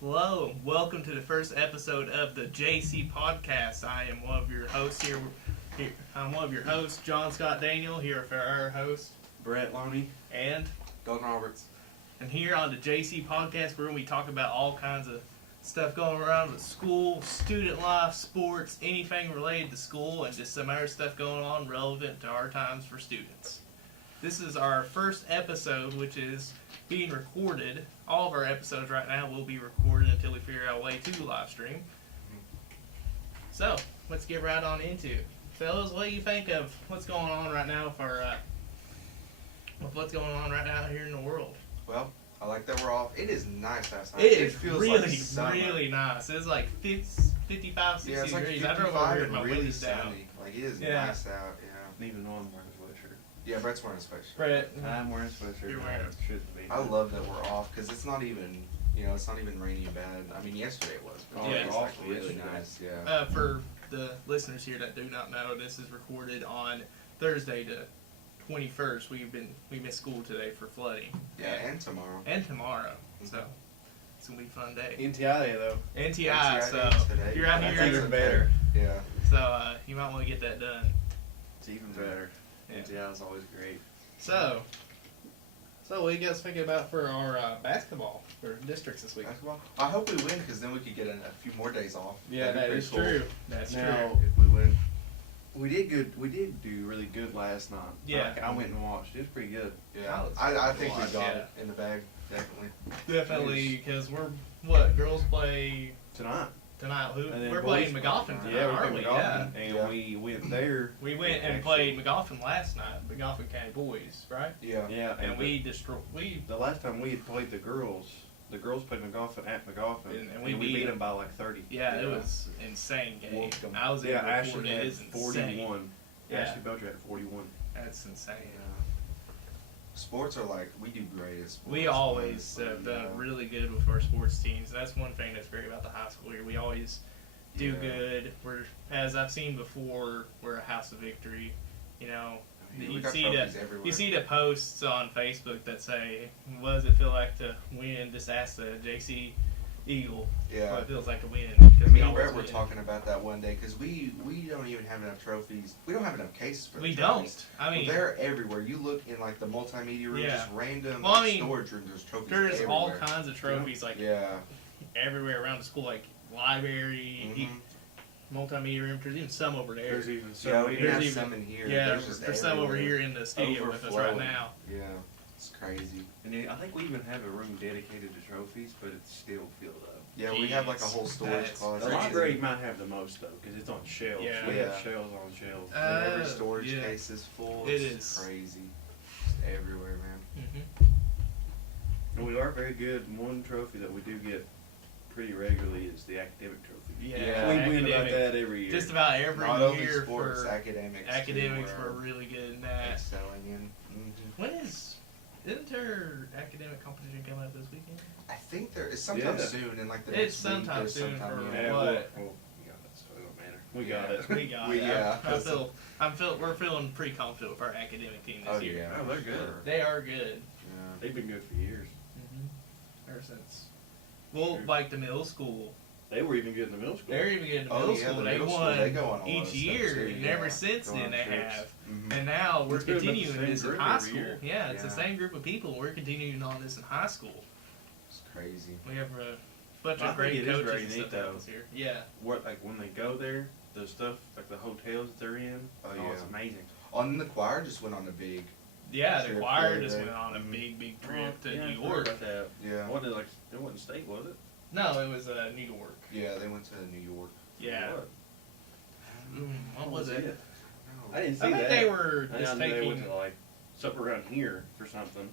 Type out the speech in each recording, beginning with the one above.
Hello, welcome to the first episode of the JC Podcast. I am one of your hosts here. I'm one of your hosts, John Scott Daniel, here for our host, Brett Loney. and Dalton Roberts. here on the JC Podcast, we're going to be talking about all kinds of stuff going around with school, student life, sports, anything related to school, and just some other stuff going on relevant to our times for students. This is our first episode, which is being recorded. All of our episodes right now will be recorded until we figure out a way to live stream. So, let's get right on into it. Fellas, what do you think of what's going on right now with what's going on right now here in the world? Well, I like that we're off. It is nice outside. It feels really, like summer. really nice. It's like 55, 60 Yeah, it's like degrees. 55 I drove over here with and my really windows down. sunny. Like, it is Yeah. nice out, yeah. Even though I'm wearing a sweatshirt. Yeah, Brett's wearing a sweatshirt. Brett, I'm wearing a sweatshirt. You're wearing it shouldn't be. I love that we're off because it's not even, it's not even rainy and bad. I mean, yesterday it was, but Oh, yeah, it's awful like really yesterday. nice, yeah. for the listeners here that do not know, this is recorded on Thursday the 21st. We missed school today for flooding. Yeah, and tomorrow. And tomorrow. So it's gonna be a fun day. NTI though. NTI, so today. if you're out That's here, even better. Yeah. so you might want to get that done. It's even better. Yeah. NTI is always great. So what are you guys thinking about for our basketball for districts this week? Basketball? I hope we win because then we could get a few more days off. Yeah, That'd be that pretty is cool. true. That's Now, true. If we win. We did good. We did do really good last night. Yeah. Like, I went and watched. It was pretty good. Yeah, Let's I think we watch, got yeah. it in the bag, definitely. Definitely, because girls play Tonight. tonight. And then We're boys playing play McGoffin tonight. tonight, Yeah, we aren't played we? Yeah. McGoffin, and Yeah. we went there. We went and played McGoffin last night, McGoffin County Boys, right? Yeah. Yeah, And we the last time we had played the girls played McGoffin at McGoffin, And we beat beat them by like 30. yeah, it was insane game. Whooped 'em. I was Yeah, able to report Ashley it. had It's insane. 41. Yeah. Ashley Belcher had 41. That's insane. Sports are like, we do great at sports. We always honestly, have done yeah. really good with our sports teams. That's one thing that's great about the high school year. We always do Yeah. good. We're, as I've seen before, we're a house of victory. You know, Yeah, we you got see trophies the everywhere. you see the posts on Facebook that say, "What does it feel like to win?" Just ask the JC Eagle Yeah. what it feels like to win. Me Because we and always Brett were win. talking about that one day because we don't even have enough trophies. We don't have enough cases for the We trophies. don't. I mean, They're everywhere. You look in like the multimedia room, Yeah. just random Well, I mean, storage rooms. There's trophies there's everywhere. all kinds of trophies like Yeah. everywhere around the school, like library, Mhm. multimedia room. There's even some over there. There's even so Yeah, many. we There's have even- some in here. Yeah, There's just there's some over everywhere. here in the studio with us right Overflowing. now. Yeah, it's crazy. And then I think we even have a room dedicated to trophies, but it's still filled up. Yeah, we have like a whole storage That's closet. The library might have the most though, because it's on shelves. Yeah. We Yeah. have shelves on shelves. And every Uh, storage yeah. case is full. It It's is. crazy. Just everywhere, man. Mm-hmm. And we are very good. One trophy that we do get pretty regularly is the academic trophy. Yeah, we win about academic. that every year. Just about every Not only year sports, for academics. academics, too, we're really good in that. excelling in. When isn't there academic competition coming up this weekend? I think there is sometime Yeah. soon in like the It's next week sometime or soon sometime, for yeah. Yeah, what? well, we got it, so it don't matter. We Yeah. got it. We got We- it. yeah. We're feeling pretty confident with our academic team this Oh year. yeah, Oh, they're for good. sure. They are good. Yeah. They've been good for years. Ever since. Well, True. like the middle school. They were even good in the middle school. They're even good in the Oh, middle yeah, school. the They middle school, won they go on a lot each of stuff, year, too, and yeah. ever since Go then on they trips. have. Mhm. And now we're It's been about the continuing same this in group high every school. year. Yeah, it's the Yeah. same group of people. We're continuing on this in high school. It's crazy. We have a bunch I of think great it is coaches very and neat, stuff that help though. us here. Yeah. What, like when they go there, the stuff like the hotels that they're in. Oh, It's yeah. amazing. On the choir just went on a big. Yeah, the Trip choir there, just they- went on a mhm. big trip to Yeah, I New forgot York. About that. Yeah. What like it wasn't state, was it? No, it was New York. Yeah, they went to New York. Yeah. What? What was it? I didn't see I think that. they were I just know they went taking. to like something around here or something.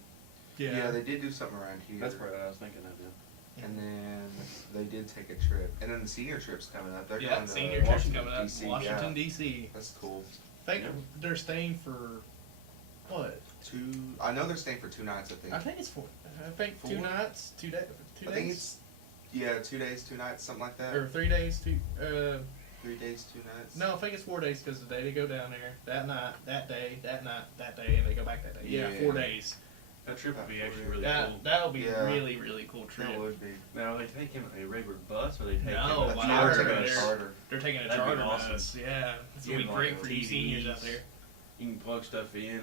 Yeah. they did do something around here. That's what I was thinking of. Yeah. And then they did take a trip. And then the senior trip's coming up. They're Yeah, going to senior trip's Washington, coming up. DC, Washington, yeah. D.C. That's cool. I think Yeah. they're staying for what? I know they're staying for 2 nights, I think. I think it's 4. I think 2 4? nights, 2 days. 2 I days. think it's, 2 days, 2 nights, something like that. or 3 days. 3 days, 2 nights. No, I think it's 4 days because the day they go down there, that night, that day, that night, that day, and they go back that day. Yeah, Yeah. 4 days. That trip would be actually That- really cool. That'll be Yeah. really, really cool trip. That would be. Now, are they taking a regular bus or are they taking No, I a think wow. they're They're- taking a charter. They're taking a That'd be charter awesome. bus. Yeah, it's gonna be Getting, great like, for you seniors out TVs. there. You can plug stuff in.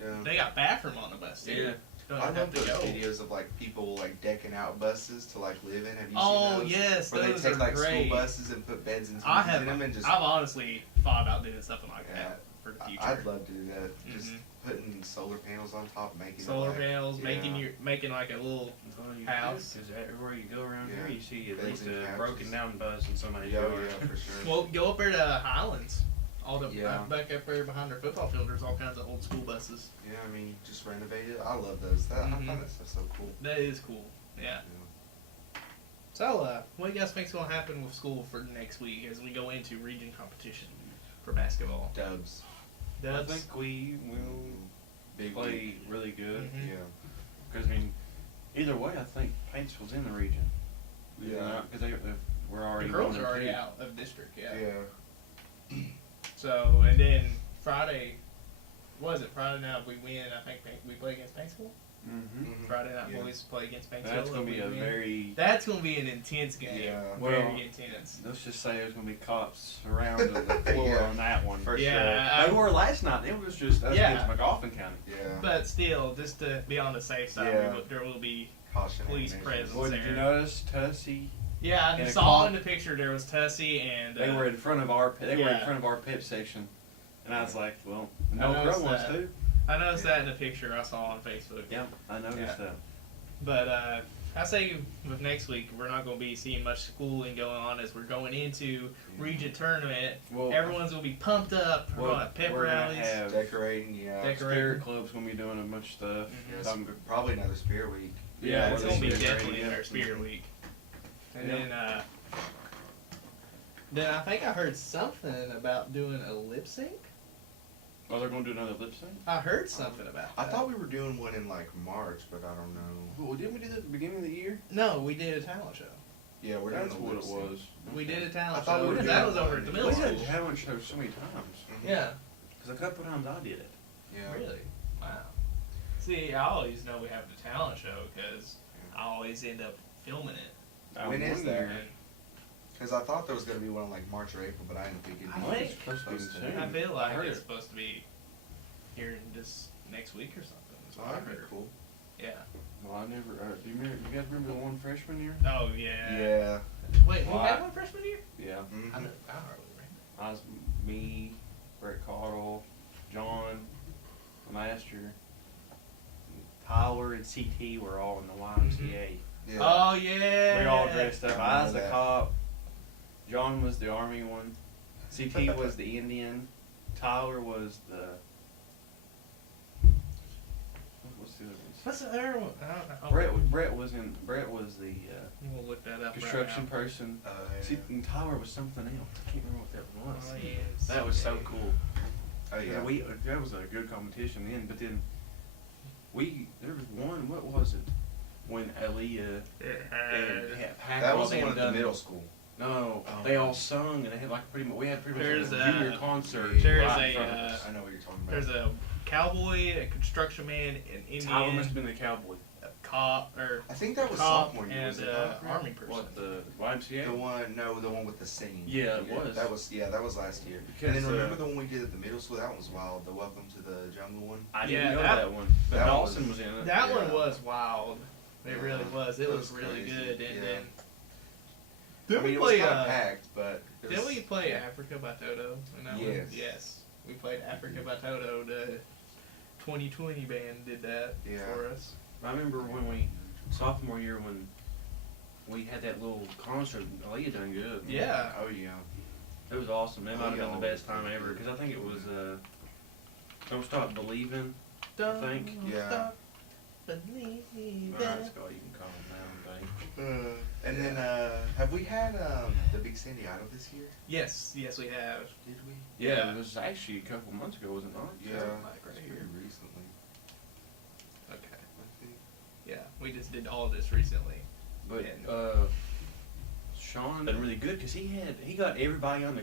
Yeah. They got bathroom on the bus too. Yeah. Don't I have love to those go. videos of like people like decking out buses to like live in. Have you Oh seen those? yes, Where they those take are like great. school buses and put beds and I TVs have. in them and just. I've honestly thought about doing something like Yeah. that for the future. I'd love to do that. Just Mhm. putting solar panels on top, making Solar it like, panels, yeah. making like a little. Well, you House. Because everywhere you go around Yeah. here, you see at Beds least and a couches. broken down bus in somebody's Yeah, yard. yeah, for sure. Well, go up there to Highlands. All the Yeah. back up there behind their football field. There's all kinds of old school buses. Yeah, I mean, just renovate it. I love those. I Mhm. find that stuff so cool. That is cool. Yeah. So, what do you guys think's gonna happen with school for next week as we go into region competition for basketball? Dubs. Dubs? I think we will Big play week. really good. Mhm. Yeah. Because, I mean, either way, I think Paintsville's in the region. Yeah. Because we're The already girls going are already too. out of district. Yeah. Yeah. So, and then Friday, what is it? Friday night if we win, I think we play against Paintsville. Mm-hmm. Mhm. Friday night Yeah. boys play against Paintsville. That's if going to we be a win. very. That's gonna be an intense game. Yeah. Well, Very intense. Let's just say there's going to be cops around the floor Yeah. on that one. For Yeah, They I- were last night. It was just us Yeah. against McGoffin County. Yeah. But still, just to be on the safe side, Yeah. there will be. Caution. police and presence. Boy, did you there. notice Tussy? Yeah, I And a saw cop- in the picture there was Tussie and They were in front of our. They were in Yeah. front of our pip section, and I was like, "Well, I no noticed pro ones that. too." I noticed that in the picture I saw on Facebook. Yep, I noticed Yeah. that. But I say with next week we're not going to be seeing much schooling going on as we're going into region tournament. Well, Everyone's going to be pumped up. We're going to have pep we're gonna rallies. have Decorating. Yeah. Decorating. Spirit Club's gonna be doing a bunch of stuff. Mhm. Yes, I'm- probably another Spirit Week. Yeah, it's we're going to be just definitely decorating in it. our Spirit Week. And Yeah. then I think I heard something about doing a lip sync. Oh, they're gonna do another lip sync. I heard something about I that. thought we were doing one in like March, but I don't know. Well, didn't we do that at the beginning of the year? No, we did a talent show. Yeah, we're That's doing what the it lip sync. was. We did a I talent thought we show were because doing that was one over at the in middle We March. school. had talent shows so many times. Mhm. Yeah. Because a couple times I did it. Yeah. Really? Wow. See, I always know we have the talent show because I always end up filming it. When is there? And Because I thought there was going to be one in like March or April, but I didn't think it'd be. I think- It's supposed to be Supposed to. soon. I feel I like heard it's it. supposed to be here in this next week or something. That's Oh, what I that'd be heard. cool. Yeah. Well, I never. Do you guys remember the one freshman year? Oh yeah. Yeah. Wait, we Well, had I- one freshman year? Yeah. Mhm. I don't really remember. I was me, Brett Cottle, John, the master, Tyler, and CT were all in the YMCA. Yeah. Oh yeah. We all dressed up. I I was the remember that. cop. John was the army one. CT was the Indian. Tyler was the. What's the other one? What's the other one? I don't know. Brett was the We'll look that up. construction right person. Yeah. See, and Tyler was something else. I can't remember what that one now. was. Oh yes. That was so cool. Oh yeah. Yeah, that was a good competition then. But then there was one. What was it? When Aaliyah and Pac That all was the them one at the done- middle school. No, Oh. they all sung and they had like we had pretty much There's a junior a- concert. there's right a, in front of us. I know what you're talking about. There's a cowboy, a construction man, an Tyler Indian, must have been the cowboy. a cop, or I think that was cop sophomore year. and Was it not? army person. What, the YMCA? The one, no, the one with the singing. Yeah, it was. That was last year. Because, and then remember uh, the one we did at the middle school? That one was wild. The Welcome to the Jungle one. I Yeah, didn't know that- that one. But that Dawson was- was in it. That Yeah. one was wild. It Yeah. really was. It That was was really crazy. good. And Yeah. then I mean, we it was play. kind of packed, but it Did was- we play Africa by Toto? in that one? Yes. Yes. We played Africa by Toto. The 2020 band did that Yeah. for us. I remember when sophomore year when we had that little concert. Aaliyah done good. Yeah. Oh yeah. It was awesome. It might have been the Aaliyah best always time did ever good. because I think it was Don't Stop Believing. Don't think. Yeah. stop believing. Alright, Scott, you can calm down, buddy. And then, have we had the Big Sandy Idol this year? Yes, yes, we have. Did we? Yeah, it was actually a couple months ago, was it not? Yeah, Like right it's here. pretty recently. Okay. I think. Yeah, we just did all this recently. But And- Sean done really good because he got everybody on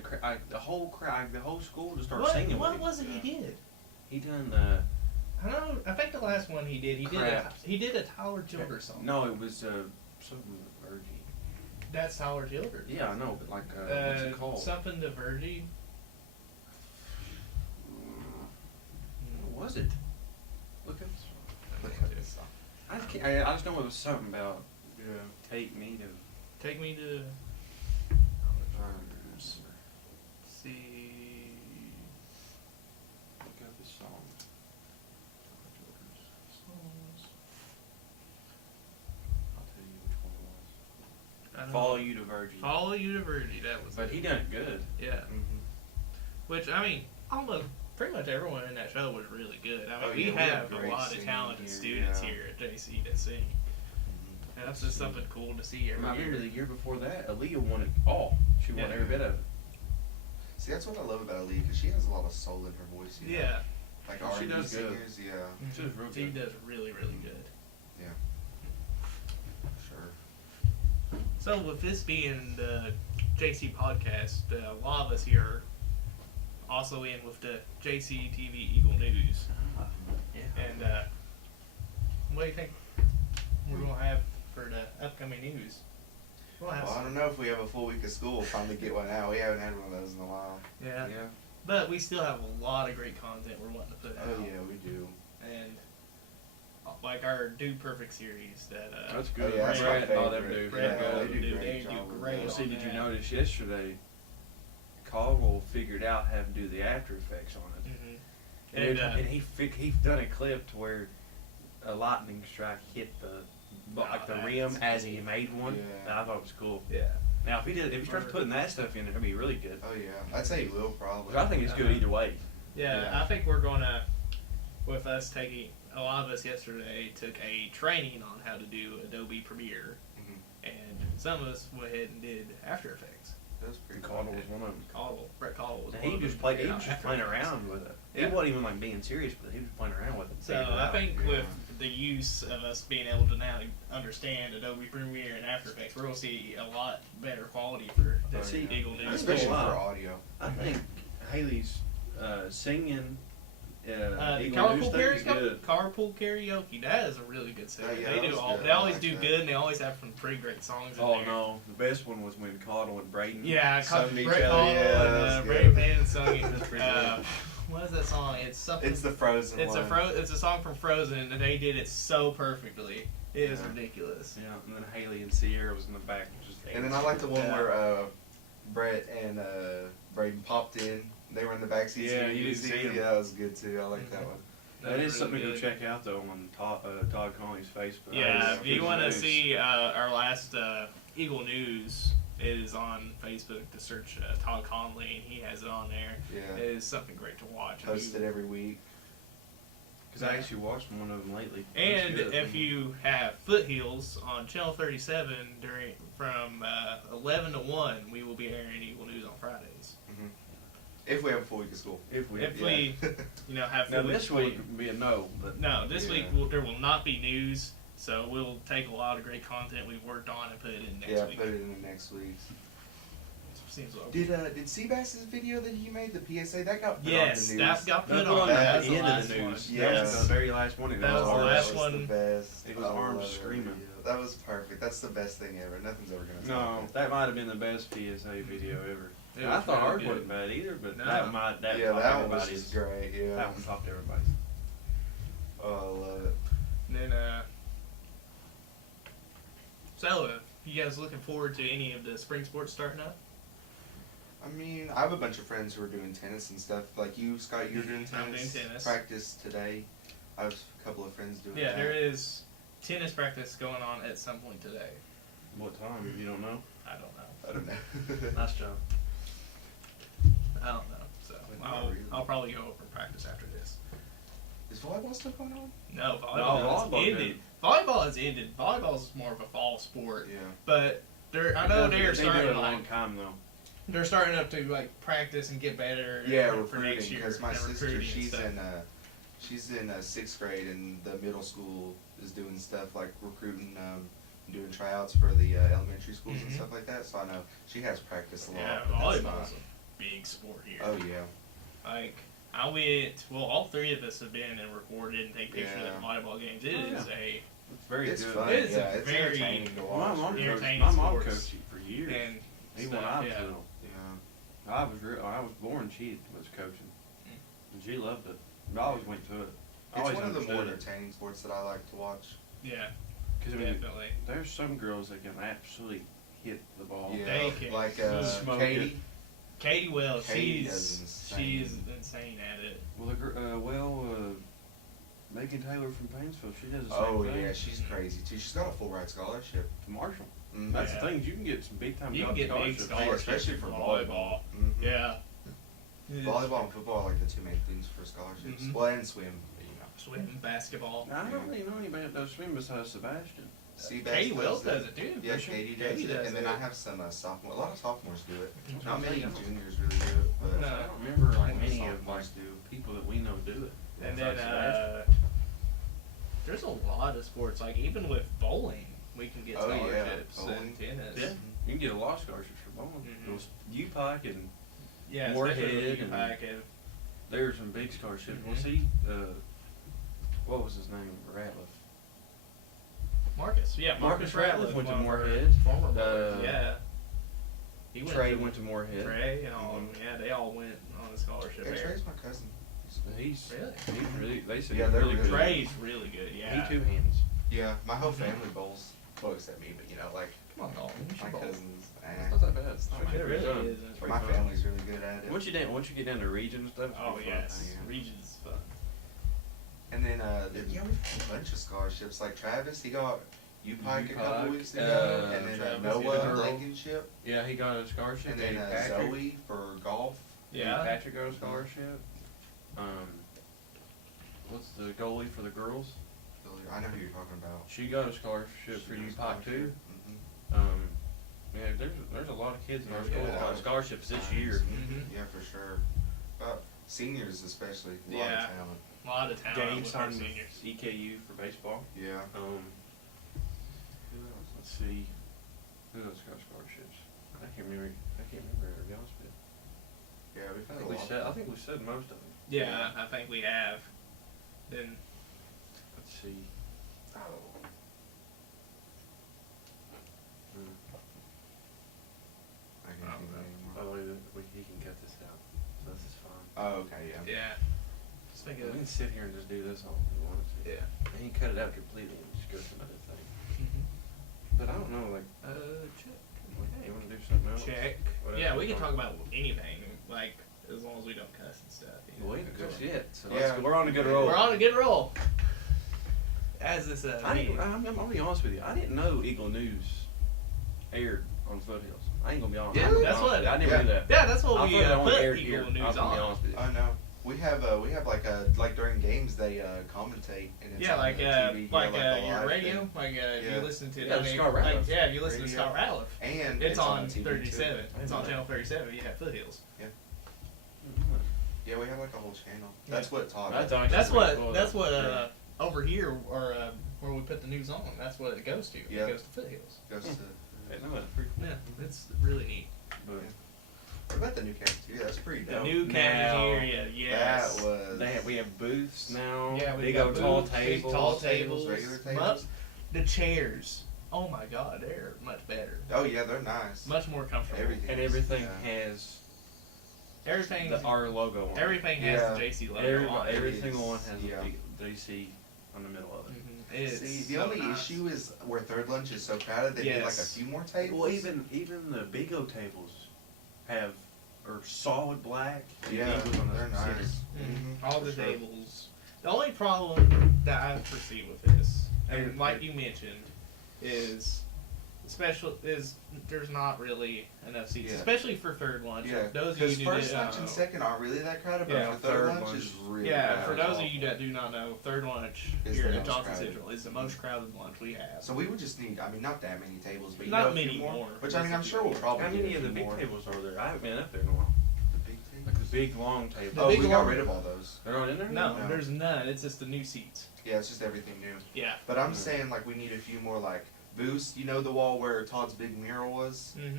the whole crowd, the whole school to start singing. What with him. was it he did? He done I know. I think the last one he did Crap. he did a Tyler Childers song. No, it was something with Virgie. That's Tyler Childers. Yeah, I know, but like, what's it called? Something to Virgie. What was it? Look up. Look at this song. I just know it was something about take me to. Take me to Let's see. look up this song. I'll tell you which one it I was. don't Follow know. You to Virgie. Follow You to Virgie. That was. But it. he done it good. Yeah. Mm-hmm. Which I mean, almost pretty much everyone in that show was really good. I mean, Oh, we yeah, we have have a great lot of singing talented here, students yeah. here at JC that sing. And that's just something cool to see And I every remember year. the year before that, Aaliyah won it all. She won Yeah. every bit of it. See, that's what I love about Aaliyah, because she has a lot of soul in her voice. You know? Yeah, Like She R&B does good. singers, yeah. She was real he good. does really, really good. Sure. So with this being the JC podcast, a lot of us here are also in with the JC TV Eagle News. Yeah. And what do you think we're gonna have for the upcoming news? We'll have Well, I some- don't know if we have a full week of school, we'll finally get one out. We haven't had one of those in a while. yeah. Yeah. But we still have a lot of great content we're wanting to put out. Oh, yeah, we do. And like our Dude Perfect series that That's good. Oh, yeah, that's my Brett and all them favorite. dudes. Brett they're and Yeah, all good. they them do do, great they do job with great that. Well, see, on did you that. notice yesterday? Caldwell figured out how to do the After Effects on it, Mhm. and he done a clip to where a lightning strike hit the that's rim as he cool. made one. Yeah. And I thought it was cool. Yeah. Now if he starts putting that stuff in, it'd be really good. Oh, yeah. I'd say he will, probably. 'Cause I think it's good either way. Yeah, Yeah. I think we're gonna, with us taking, a lot of us yesterday took a training on how to do Adobe Premiere, Mhm. and some of us went ahead and did After Effects. That was pretty cool. Caldwell was one of them. Brett Caldwell was And one he of just them. played. He Yeah, was just After playing Effects. around with it. Yeah. He wasn't even like being serious with it. He was playing around with it. So figuring it I out. think Yeah. with the use of us being able to now understand Adobe Premiere and After Effects, we're gonna see a lot better quality for the See, Eagle News. Especially for Wow. audio. I think Haley's singing. The Eagle News carpool thing is karaoke, good. carpool karaoke, that is a really good segment. yeah, they that do was all. good. They I always like do that. good, and they always have some pretty great songs in Oh there. no, the best one was when Caldwell and Braden. Yeah, sung to each Brett other. Caldwell yeah, and that's Brady good. Pan sung it. That's pretty good. What is that song? It's something. It's the Frozen It's one. It's a song from Frozen, and they did it so perfectly. It is Yeah. ridiculous. Yeah, and then Haley and Sierra was in the back. Just And then I like the one Yeah. where Brett and Braden popped in. They were in the backseat. Yeah, so you didn't see him. Yeah, that was good too. I like that one. That was is something really to go good. check out though on Todd Conley's Facebook. Yeah, His if you want to News. see our last Eagle News, it is on Facebook. To search Todd Conley, and he has it on there. Yeah. It is something great to watch. Posted every week. Because I actually watched one of them lately. And It was good. if you have Foothills on Channel 37 from 11 to 1, we will be airing Eagle News on Fridays. If we have a full week of school. if we If we, have now full this week. week would be a no, but No, this Yeah. week there will not be news, so we'll take a lot of great content we've worked on and put it in next Yeah, week. put it in the next week's. Seems like Did Seabass's video that he made, the PSA, that got put yes, on the news? that got put that's on. on that That at was the the end last of the one. news. Yes. That was the very last one. It That was the Oh, last that one. was the best. It was I arms love that screaming. video. That was perfect. That's the best thing ever. Nothing's ever gonna No, top that might have been the best PSA video ever. It I was thought really ours good. wasn't bad either, but No. that might it. that Yeah, topped that one was everybody's. just great. Yeah. That one topped everybody's. Oh, I love it. And then, so you guys looking forward to any of the spring sports starting up? I mean, I have a bunch of friends who are doing tennis and stuff. Like you, Scott, you're doing I'm tennis. doing tennis. Practice today. I have a couple of friends doing Yeah, that. there is tennis practice going on at some point today. What time? You don't know? I don't know. I don't know. Nice job. I don't know. So But not really. I'll probably go over and practice after this. Is volleyball still going on? No, volleyball volleyball has ended. Volleyball has ended. Volleyball is more of a fall sport, Yeah. but I know they're They do starting it a long like time though. they're starting up to like practice and get better. Yeah, for next recruiting. year. Because my and sister, recruiting and she's stuff. in 6th grade, and the middle school is doing stuff like recruiting, doing tryouts for the elementary schools and Mhm. stuff like that. So I know she has practiced a lot. Yeah, but that's volleyball not- is a big sport here. Oh yeah. Like I went. Well, all three of us have been and recorded and take pictures Yeah. at volleyball games. It Oh, is a It's very It's good. fun. It is yeah, a it's very entertaining to My watch. mom really. coached. entertaining My mom sports. coached it for years. and Even when stuff, I was yeah. little. Yeah. I was born. She was coaching, Mm. and she loved it. I always went to it. I It's always one of the more understood it. entertaining sports that I like to watch. Yeah, Because I mean, definitely. there's some girls that can absolutely hit the ball. Yeah, They can like smoke Katie. Katie Wells, Katie she's does insane. she's insane at it. Well, Megan Taylor from Painesville, she does the same Oh thing. yeah, she's crazy too. She's got a full ride scholarship. To Marshall. Mhm. That's Yeah. the thing. You can get some big time. You can get big scholarships. scholarships, especially for volleyball. Mhm. Yeah, Volleyball and football are like the two main things for scholarships. Mhm. Well, and swim, but, you know. swim, basketball. I don't really know anybody that does swim besides Sebastian. Seabass Katie Wells that. does it too. Yeah, for sure. Katie does it. And then I have some sophomore. A lot of sophomores do it. Mhm. Not many Okay. juniors really do it, but No. I don't remember like Yeah, many of like sophomores do. people that we know do it. And besides then Sebastian. there's a lot of sports. Like even with bowling, we can get Oh, yeah, scholarships bowling. and tennis. Yeah, you can get a lot of scholarships for bowling. Mhm. UPike and Yeah, Moorhead especially with and- UPike and there's some big scholarships. Well, Mhm. see, what was his name? Ratliff. Marcus. Yeah, Marcus Marcus Ratliff went to one of our Moorhead. Former bowlers, Uh, yeah. He Trey went to Moorhead. Trey and all. Mhm. Yeah, they all went on a scholarship Hey, there. Trey's my cousin. He's Really? he's really. They said Yeah, he's they're really really good. Trey's really good. Yeah. He two hands. Yeah, my whole family bowls. Well, except me, but you know, like Come on, Dalton. You my should bowl. cousins. It's not that bad. It's not It bad. really isn't. My family's really good at it. Once you get down to region and stuff. it's Oh pretty fun. yes, yeah. region's fun. And then, yeah, we have a bunch of scholarships. Like Travis, he got UPike a couple UPike, weeks ago, and then Travis, Noah the girl. Blankenship, Yeah, he got a scholarship. and then Eddie Patrick. Zoe for golf. Yeah. Eddie Patrick got a scholarship. What's the goalie for the girls? I know who you're talking about. She got a scholarship for UPike too. Mhm. Yeah, there's a lot of kids in our Yeah, school a that lot got of scholarships this times. year. Mhm. Yeah, for sure. Seniors especially, a lot Yeah. of talent. A lot of talent James with our signed with seniors. EKU for baseball. Yeah. Who else? Let's see. Who else got scholarships? I can't remember. To be honest with you. Yeah, we've had a I lot. think we said most of them. Yeah, I think we have. Then Let's see. Oh. I can't think of it By anymore. the way, he can cut this out. So this is fine. Oh, okay, yeah. yeah, just think We of can sit here and just do this all we wanted to. yeah. And you can cut it out completely and just go to another thing. But I don't know, like, Check. you want to do something else? Check. What Yeah, else we can talk talk about anything, like as long as we don't cuss and stuff. you know. Well, we haven't cussed yet, so Yeah. we're on a good roll. We're on a good roll. As this I'm gonna be honest with you. I didn't know Eagle News aired on Foothills. I ain't gonna be honest. Yeah, I'm gonna be that's honest what- with you. I never yeah. knew that. Yeah, that's what I we thought it only put aired Eagle here. News I was gonna be on. honest with you. Oh no, we have like during games they commentate and it's Yeah, on like the TV, your live radio, thing. like Yeah. you listen to Yeah, that Scott like, Ratliff. yeah, if you listen to Radio. Scott Ratliff, and it's on TV too. 37. It's on channel 37. You have Foothills. Yeah, we have like a whole channel. Yeah. That's what Todd. That's does. actually That's pretty what cool, that's though. what Yeah. over here or where we put the news on. That's what it goes to. Yeah. It goes to Foothills. Goes to. Yeah, no, that's pretty cool. Yeah, it's really neat. But What about the new cafeteria? That's pretty The dope. new Now, cafeteria, yes. That was. we have booths now. Yeah, we big got old tall booths, big tables. tall tables, tables, regular but tables. the chairs. Oh my God, they're much better, Oh yeah, they're nice. much more comfortable. Everything. And everything Yeah. has Everything, our logo on it. everything has Yeah. the JC logo on it. Every single one has Yeah. a big JC on the middle of it. It's See, the so only nice. issue is where third lunch is so crowded. They need like a Yes. few more tables. Well, even the Big O tables are solid black. with Yeah, eagles on the they're center. nice. Mhm. All the For sure. tables. The only problem that I foresee with this, and Here- like you mentioned, is there's not really enough seats, Yeah. especially for third lunch. Yeah, Those of because you first who lunch do and second aren't really that crowded, but Yeah, for third lunch lunch is really yeah, bad. for those of you that do not know, third lunch Is here the at most Johnson crowded. Central is the most crowded lunch we have. So we would just need, I mean, not that many tables, but you Not know, a many few more. Which I mean, I'm sure we'll probably How get many a of the few big more. tables are there? I haven't been up there in a while. The big tables? Like the big long tables. The Oh, big we got one- rid of all those. They're not in there? No, No. there's none. It's just the new seats. Yeah, it's just everything new. Yeah. But I'm Mhm. saying like we need a few more like boosts. You know the wall where Todd's big mural was. Mm-hmm.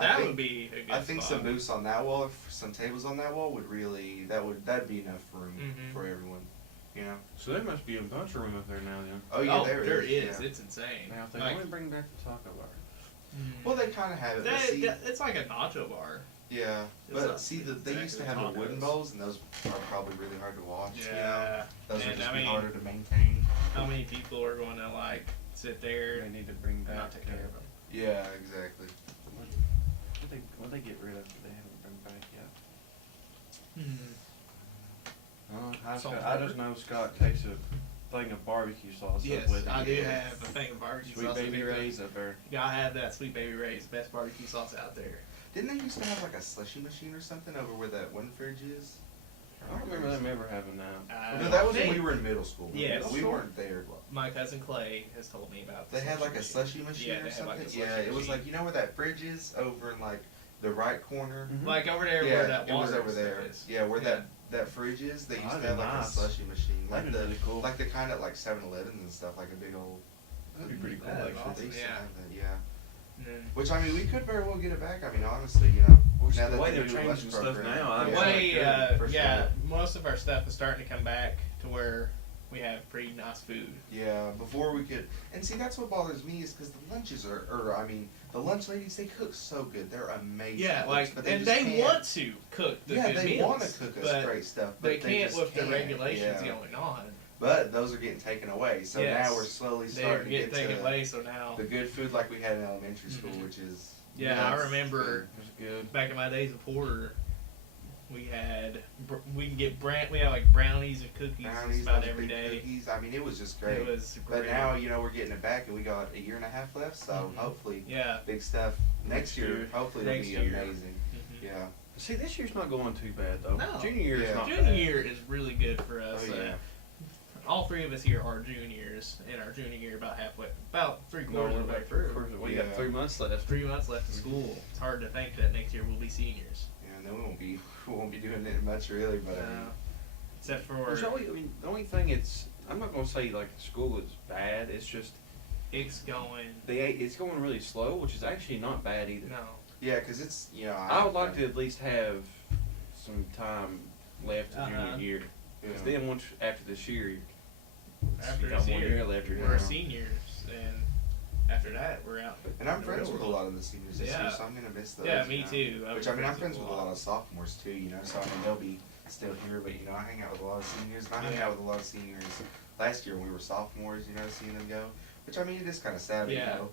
That would be a good I think spot. some booths on that wall, some tables on that wall would really that'd be enough room Mhm. for everyone. You know. So there must be a bunch of room up there now then. Oh yeah, Oh, there is. is. Yeah. It's insane. Now if they Like, only bring back the taco bar. Well, they kind of have it. But see, it's like a nacho bar. yeah, It's but not see, they used to exactly have the wooden tacos. bowls, and those are probably really hard to wash. You know? Yeah. Those would And just I be mean, harder to maintain. how many people are going to like sit there They need to bring and back. not take care of them? Yeah, exactly. What they get rid of that they haven't bring back yet? Salt and I pepper? just know Scott takes a thing of barbecue sauce Yes, up with him. I do Yes. have a thing of barbecue Sweet sauce. Baby Ray's up there. Gotta have that Sweet Baby Ray's, best barbecue sauce out there. Didn't they used to have like a slushy machine or something over where that one fridge is? I don't remember them ever having that. No, that was when think we were in middle school. Yes. We weren't there. my cousin Clay has told me about. They the had like a slushy slushy machine Yeah, or they had, something. like, a Yeah, slushy it was machine. like, you know where that fridge is over in like the right corner. Mhm. Like over there Yeah, where that it was water over there. is. Yeah, where Yeah. that fridge is. They Oh, used to that'd have be like nice. a slushy machine, like That'd be the really cool. like the kind of like 7-Elevens and stuff, like a big old. That'd be pretty cool That'd be actually. awesome. They used to yeah. have that, yeah. Mm. Which I mean, we could very well get it back. I mean, honestly, you know. Which now the that way the they're new changing lunch stuff program- now, I The Yeah. way, good, for yeah, sure. most of our stuff is starting to come back to where we have pretty nice food. Yeah, before we could, and see that's what bothers me is because the lunches the lunch ladies, they cook so good, they're amazing. Yeah, cooks, like, but and just they can't- want to cook the yeah, good they meals, want to cook us but great stuff, but they can't just with the can't, regulations yeah. going on. But those are getting taken away, so Yes. now we're slowly They're starting to getting get taken to away, so now, the good food like we had in elementary school, Mhm. which is yeah, I nuts. remember It was good. back in my days of Porter, we had, we can get we had like brownies and cookies brownies, just about those every big day. cookies. I mean, it was just great. It was But great. now, you know, we're getting it back, and we got a year and a half left, so Mhm. hopefully, Yeah. big stuff next year. Hopefully, it'll Next be year. amazing. Mhm. Yeah. See, this year's not going too bad though. No. Junior year Yeah. is not Junior bad. year is really good for us. Oh, yeah. All three of us here are juniors, and our junior year about halfway, about three quarters of the way Of through. course, we Yeah. got 3 months left. 3 months left of school. It's hard to think that next year we'll be seniors. Yeah, and then we won't be doing it much really, but I mean, Except for There's only, I mean, the only thing I'm not gonna say like school is bad. It's just it's going. it's going really slow, which is actually not bad either. No. yeah, because it's, you know, I would like to at least have some time left in Uh-huh. junior year. Yeah. Because then once after this year, After you got this 1 year, year left. You're we're out. seniors, and after that, we're out. And I'm in the friends real with a world. lot of the seniors this year, Yeah. so I'm gonna miss those. Yeah, you me know. too. Which I mean, I'm friends with a lot of sophomores too, you know. So I mean, they'll be still here, but you know, I hang out with a lot of seniors, and I hung Yeah. out with a lot of seniors last year when we were sophomores. You know, seeing them go. Which I mean, it is kind of sad. But, Yeah. You know,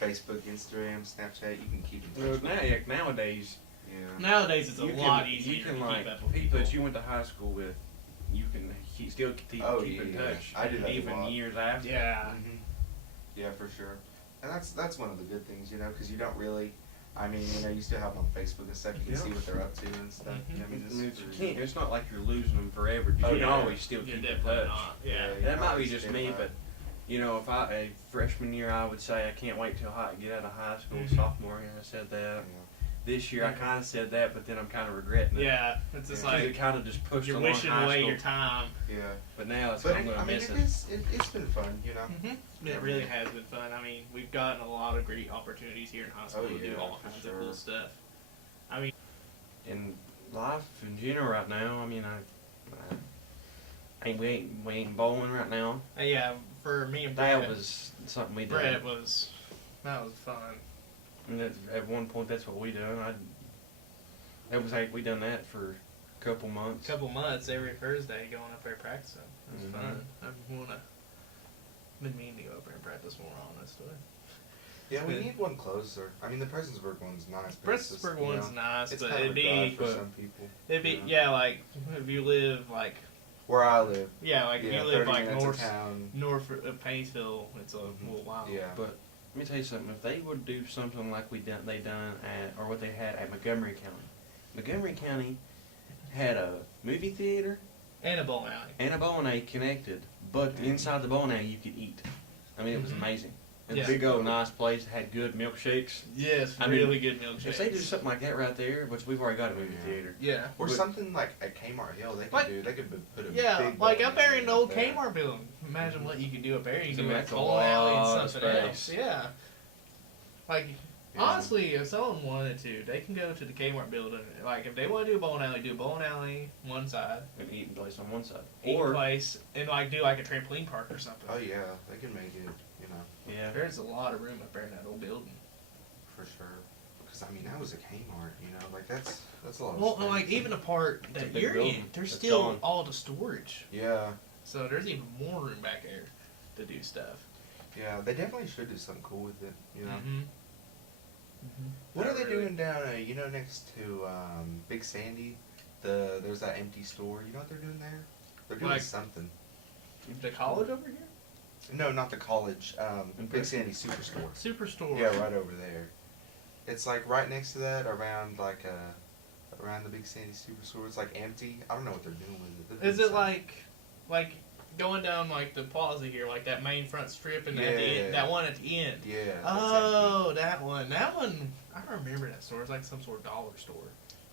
Facebook, Instagram, Snapchat, you can keep in Well, touch. now, with yeah, nowadays, Yeah. Nowadays, it's a you lot can, easier you can to like keep up with people people. that you went to high school with. You can still keep Oh, in yeah. touch, I do that a even lot. years after. Yeah. Mhm. Yeah, for sure. And that's one of the good things, you know, because you don't really. I mean, you know, you still have them on Facebook and stuff. You can Yeah. see what they're up to and stuff. Mhm. I mean, I mean, it's you pretty- can't, it's not like you're losing them forever. 'Cause Oh, you can yeah. always still You're keep in definitely touch. not. Yeah. Yeah. That might be always just stay me, alive. but you know, if a freshman year, I would say I can't wait till I get out of high school. Mhm. Sophomore year, I said that. Yeah. This year, I kind of said that, but then I'm kind of regretting it. Yeah, it's just Yeah. 'Cause like it kind of just pushed you're along wishing high away school. your time. Yeah. But now it's But I'm I gonna mean, miss it. it's been fun, you know. It really has been fun. I mean, we've gotten a lot of great opportunities here in high school Oh, to do yeah, all for kinds sure. of cool stuff. In life in general right now, I mean, we ain't bowling right now. Yeah, for me and That Brett, was something we did. that was fun. And at one point, that's what we done. That was like we done that for a couple months. Couple months every Thursday going up there practicing. It was Mhm. fun. Been meaning to go up there and practice more, honestly. Yeah, we Good. need one closer. I mean, the Prestonsburg one's nice. But it's just, Prestonsburg you one's know, nice, it's but kind of it'd a drive be for but- some people. yeah, like if you live like Where I live. if Yeah, you live 30 like minutes of town. north of Painesville, it's a Mhm. little while. Yeah. But let me tell you something. If they would do something like they done at, or what they had at Montgomery County. Montgomery County had a movie theater And a bowling alley. and a bowling alley connected, but inside the bowling alley you could eat. I mean, it was Mhm. amazing. And Yeah. a big old nice place, had good milkshakes. Yes, I mean, really good milkshakes. If they do something like that right there, which we've already got a movie Yeah. theater. Yeah. Or But- something like at Kmart Hill, they could Like- do. They could put a Yeah, big like bowling up there alley in the old up there. Kmart building. Imagine what you could do up there. You So could do a that's a bowling alley and lot of something space. else. Yeah. Like Yeah. Honestly, if someone wanted to, they can go to the Kmart building. Like, if they want to do a bowling alley, do a bowling alley one side, An eating place on one side. eat Or, place, and like do like a trampoline park or something. Oh yeah, they can make it. You know, yeah. There's a lot of room up there in that old building. for sure. Because I mean, that was a Kmart. You know, like that's a lot of Well, space. like even the part It's a that big you're in, building. there's It's still gone. all the storage. Yeah, So there's even more room back there to do stuff. yeah. They definitely should do something cool with it. You know. Mm-hmm. What are they doing down, you know, next to Big Sandy? There's that empty store. You know what they're doing there? They're doing Like- something. The college over here? No, not the college. In Big Preston? Sandy Superstore. Superstore. Yeah, right over there. It's like right next to that, around around the Big Sandy Superstore. It's like empty. I don't know what they're doing with it. They're Is doing it like going down like the plaza here, like that main front strip, and at the Yeah. end, that one at the end? something. Yeah. Oh, that one. That one. I remember that store. It's like some sort of dollar store.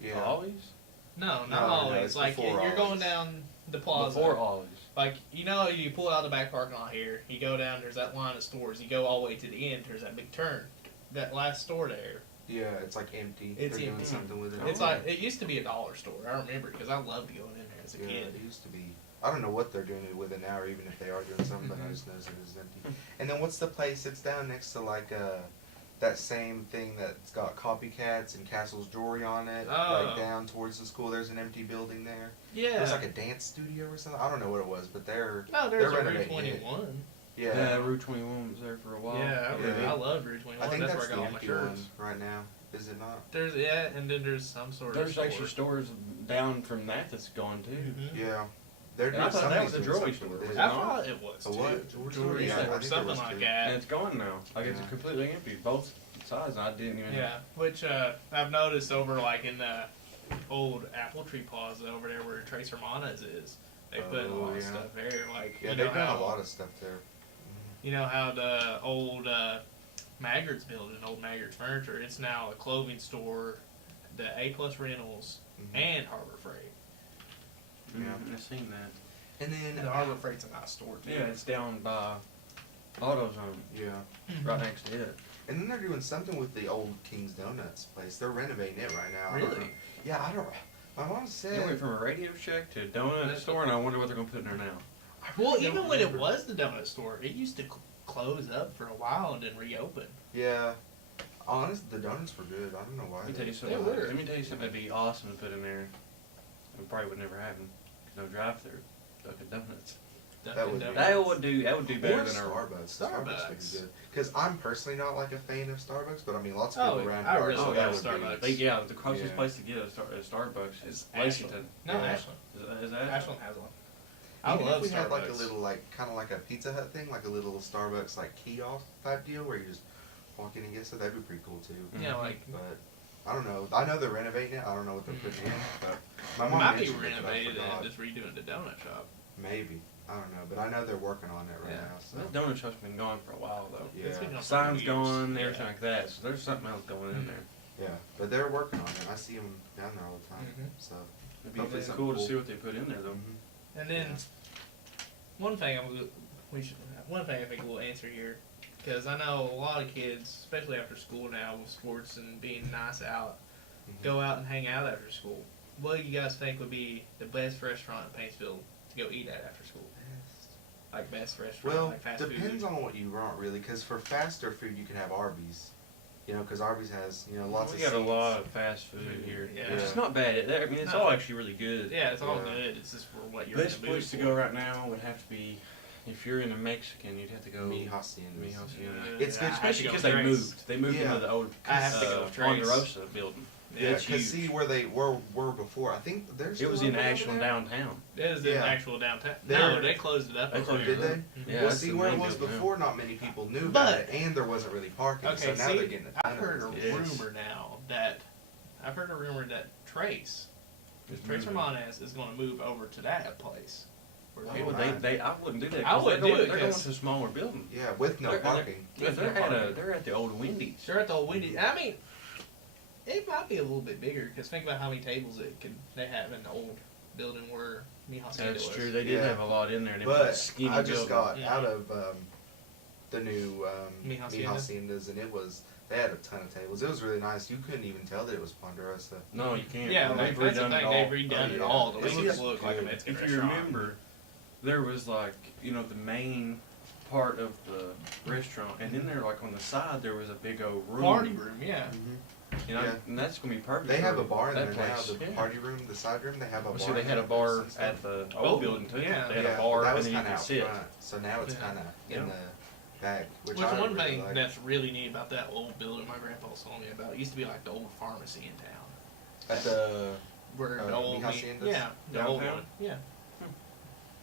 Empty. Yeah. Ollie's? No, not No, no, always. it's Like before you're going Ollie's. down the plaza. Before Ollie's. Like, you know, you pull out of the back parking lot here, you go down, there's that line of stores, you go all the way to the end, there's that big turn. That last store there. Yeah, it's like empty. It's they're doing empty. something with it. It's like, it used to be a dollar store. I remember because I loved going in there as a Yeah, kid. it used to be. I don't know what they're doing with it now, or even if they are doing something, but I just noticed it is empty. And then what's the place that's down next to like that same thing that's got Copycats and Castle's Jewelry on it, Oh. like down towards the school? There's an empty building there. Yeah. There's like a dance studio or something. I don't know what it was, but they're No, there's they're a Route renovating it. 21. yeah. Route 21 was there for a while. Yeah, Yeah. I love Route 21. I think that's that's where I the got all my empty shirts. one right now. Is it not? There's, yeah, and then there's some sort of There's store. actually stores down from that that's gone too. Mhm. Yeah. They're And I doing thought that was somebody's a doing jewelry something store, with was it. it I not? thought it was A too. what? Jewelry Yeah, I store, think there something was like too. And that. it's gone now. Like it's Yeah. completely empty. Both sides. And I didn't even. Yeah, which I've noticed over like in the old Apple Tree Plaza over there where Trace Hermanas is. They put a Oh, lot of yeah. stuff there. Like Yeah, you they've know done how a lot of stuff there. you know how the old Maggart's building, old Maggart's Furniture, it's now a clothing store, the A Plus Rentals, Mhm. and Harbor Freight. Yeah. Yeah. I've seen that. And then The Harbor Freight's a nice store too. Yeah, it's down by AutoZone, yeah. right next to it. And then they're doing something with the old King's Donuts place. They're renovating it right now. I don't Really? know. Yeah, I don't. My mom It said. went from a Radio Shack to a donut store, and I wonder what they're gonna put in there now. Well, don't even when it remember. was the donut store, it used to close up for a while and then reopen. Yeah. Honest, the donuts were good. I don't know why. Let me tell you They something. were. Let me tell you something that'd be awesome to put in there. It probably would never happen. 'Cause no drive-through. Dunkin' Donuts. That would be- That would do. That would do better Or than our. Starbucks. Starbucks would Starbucks. be good. Because I'm personally not like a fan of Starbucks, but I mean, lots of people Oh, around I here are. really so love that would Starbucks. They, yeah, the closest Yeah. place to get a Starbucks is Ashland. Lexington. No, Yeah. Ashland. Is that Ashland has one. I Even love if we Starbucks. had like a little, like kind of like a Pizza Hut thing, like a little Starbucks like kiosk type deal where you just walk in and get stuff. That'd be pretty cool too. Yeah, like But I don't know. I know they're renovating it. I don't know what they're putting in. But my it mom might be mentioned it, but I renovated forgot. and just redoing the donut shop. Maybe. I don't know, but I know they're working on it right Yeah. now. So That donut shop's been gone for a while though. yeah, It's been on for Signs years. gone, Yeah. everything like that. So there's something else going in Mhm. there. yeah, but they're working on it. I see them down there all the time. Mhm. So It'd be Hopefully cool something to cool. see what they put in there though. mhm. And then Yeah. one thing one thing I think we'll answer here, because I know a lot of kids, especially after school now with sports and being nice out, Mhm. go out and hang out after school. What do you guys think would be the best restaurant in Paintsville to go eat at after school? Like best restaurant, Well, like fast depends food. on what you want really. Because for faster food, you can have Arby's. You know, because Arby's has lots We of. got a seats. lot of fast food Mhm. here. Yeah. Which is not bad. I mean, it's No. all actually really good. Yeah, it's all Yeah. good. It's just for what you're Best in the mood place to for. go right now would have to be, if you're in a Mexican, you'd have to go. Mi Haciendas. Mi Hacienda. It's good, I have to Especially go because with they Trace. moved. They moved Yeah. into the old I have to go with Trace. Ponderosa building. Yeah, it's because see huge. where they were before. I think there's. It was in Ashland downtown. It is Yeah. in actual downtown. There- No, they closed it up. They over closed there. Did they? Mhm. Yeah, well, that's see the where it main was building now. before. Not many people knew But- about it, and there wasn't really parking. Okay, so now see, they're getting a ton I've heard of a it. Yes. rumor now that Trace It's Trace moving. Hermanas is going to move over to that place. Where Oh, people- wow. I wouldn't do that. I 'cause wouldn't they're do going, it, They're going 'cause- to a smaller building. Yeah, with no They're- parking. Yeah, They're they're at the old Wendy's. They're at the old Wendy's. I mean, it might be a little bit bigger because think about how many tables they have in the old building where Mi Hacienda That's was. true. They did Yeah. have a lot in there. And it was a But skinny I just building. got Yeah. out of the new Mi Mi Hacienda? Haciendas, and it was They had a ton of tables. It was really nice. You couldn't even tell that it was Ponderosa. No, you can't. Yeah, They've like, that's the redone thing. it all. They've redone Oh, it yeah. all to It make looks it look like a good. Mexican If you restaurant. remember, there was like, you know, the main part of the restaurant, and then there, like on the side, there was a big old room. Party room, yeah. You know, Yeah. and that's gonna be perfect. They have for a bar in that there now. place. The Yeah. party room, the side room, they have a Well, bar. see, they in had a there bar and stuff. at the Old old building too. yeah. They had Yeah, a bar, that and was then you kinda could out sit. front. So now it's Yeah. kind of Yeah. in the back, which Which I one really thing like. that's really neat about that old building my grandpa was telling me about, it used to be like the old pharmacy in town. At the Where the old Mi Haciendas? yeah, the old Downtown? one, yeah.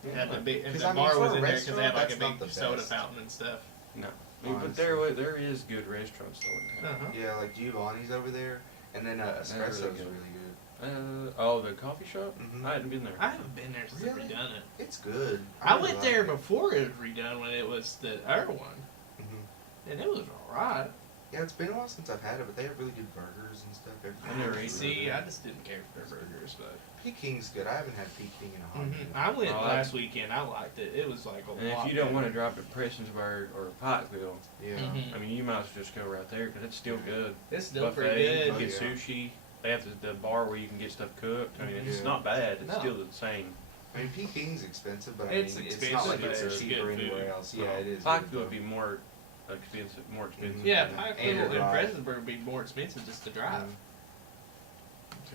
yeah. Had the big, and 'Cause the I mean, bar for was a in there because they had like a restaurant, big that's not the soda best. fountain and stuff. No, I mean, but Honestly. there is good restaurants though in town. Uh-huh. Yeah, like Giovanni's over there, and then Espresso's really really good. good. Oh, the coffee shop? Mhm. I hadn't been there. I haven't been there since Really? they've redone it. It's good. I really went like there it. before it was redone when it was the other one, Mhm. and it was alright. Yeah, it's been a while since I've had it, but they have really good burgers and stuff. Everything. I never else ate is See, really I good. just didn't care for their burgers, but Peking's good. I haven't had Peking in a hot minute. I went Oh, last weekend. I liked it. It was like a And lot if you don't want to better. drive to Prestonsburg or Pikeville, Yeah. Mhm. I mean, you might as well just go right there because it's still good. It's still Buffet, pretty you good. get Oh, yeah. sushi. They have the bar where you can get stuff cooked. I mean, it's Yeah. not bad. It's No. still the same. I mean, Peking's expensive, but I It's mean, it's expensive, not like but it's it's cheaper good anywhere food. else. Yeah, it is. Pikeville good, would be more expensive. Yeah, Mhm. Pikeville And and your drive. Prestonsburg would be more expensive just to drive. Mhm.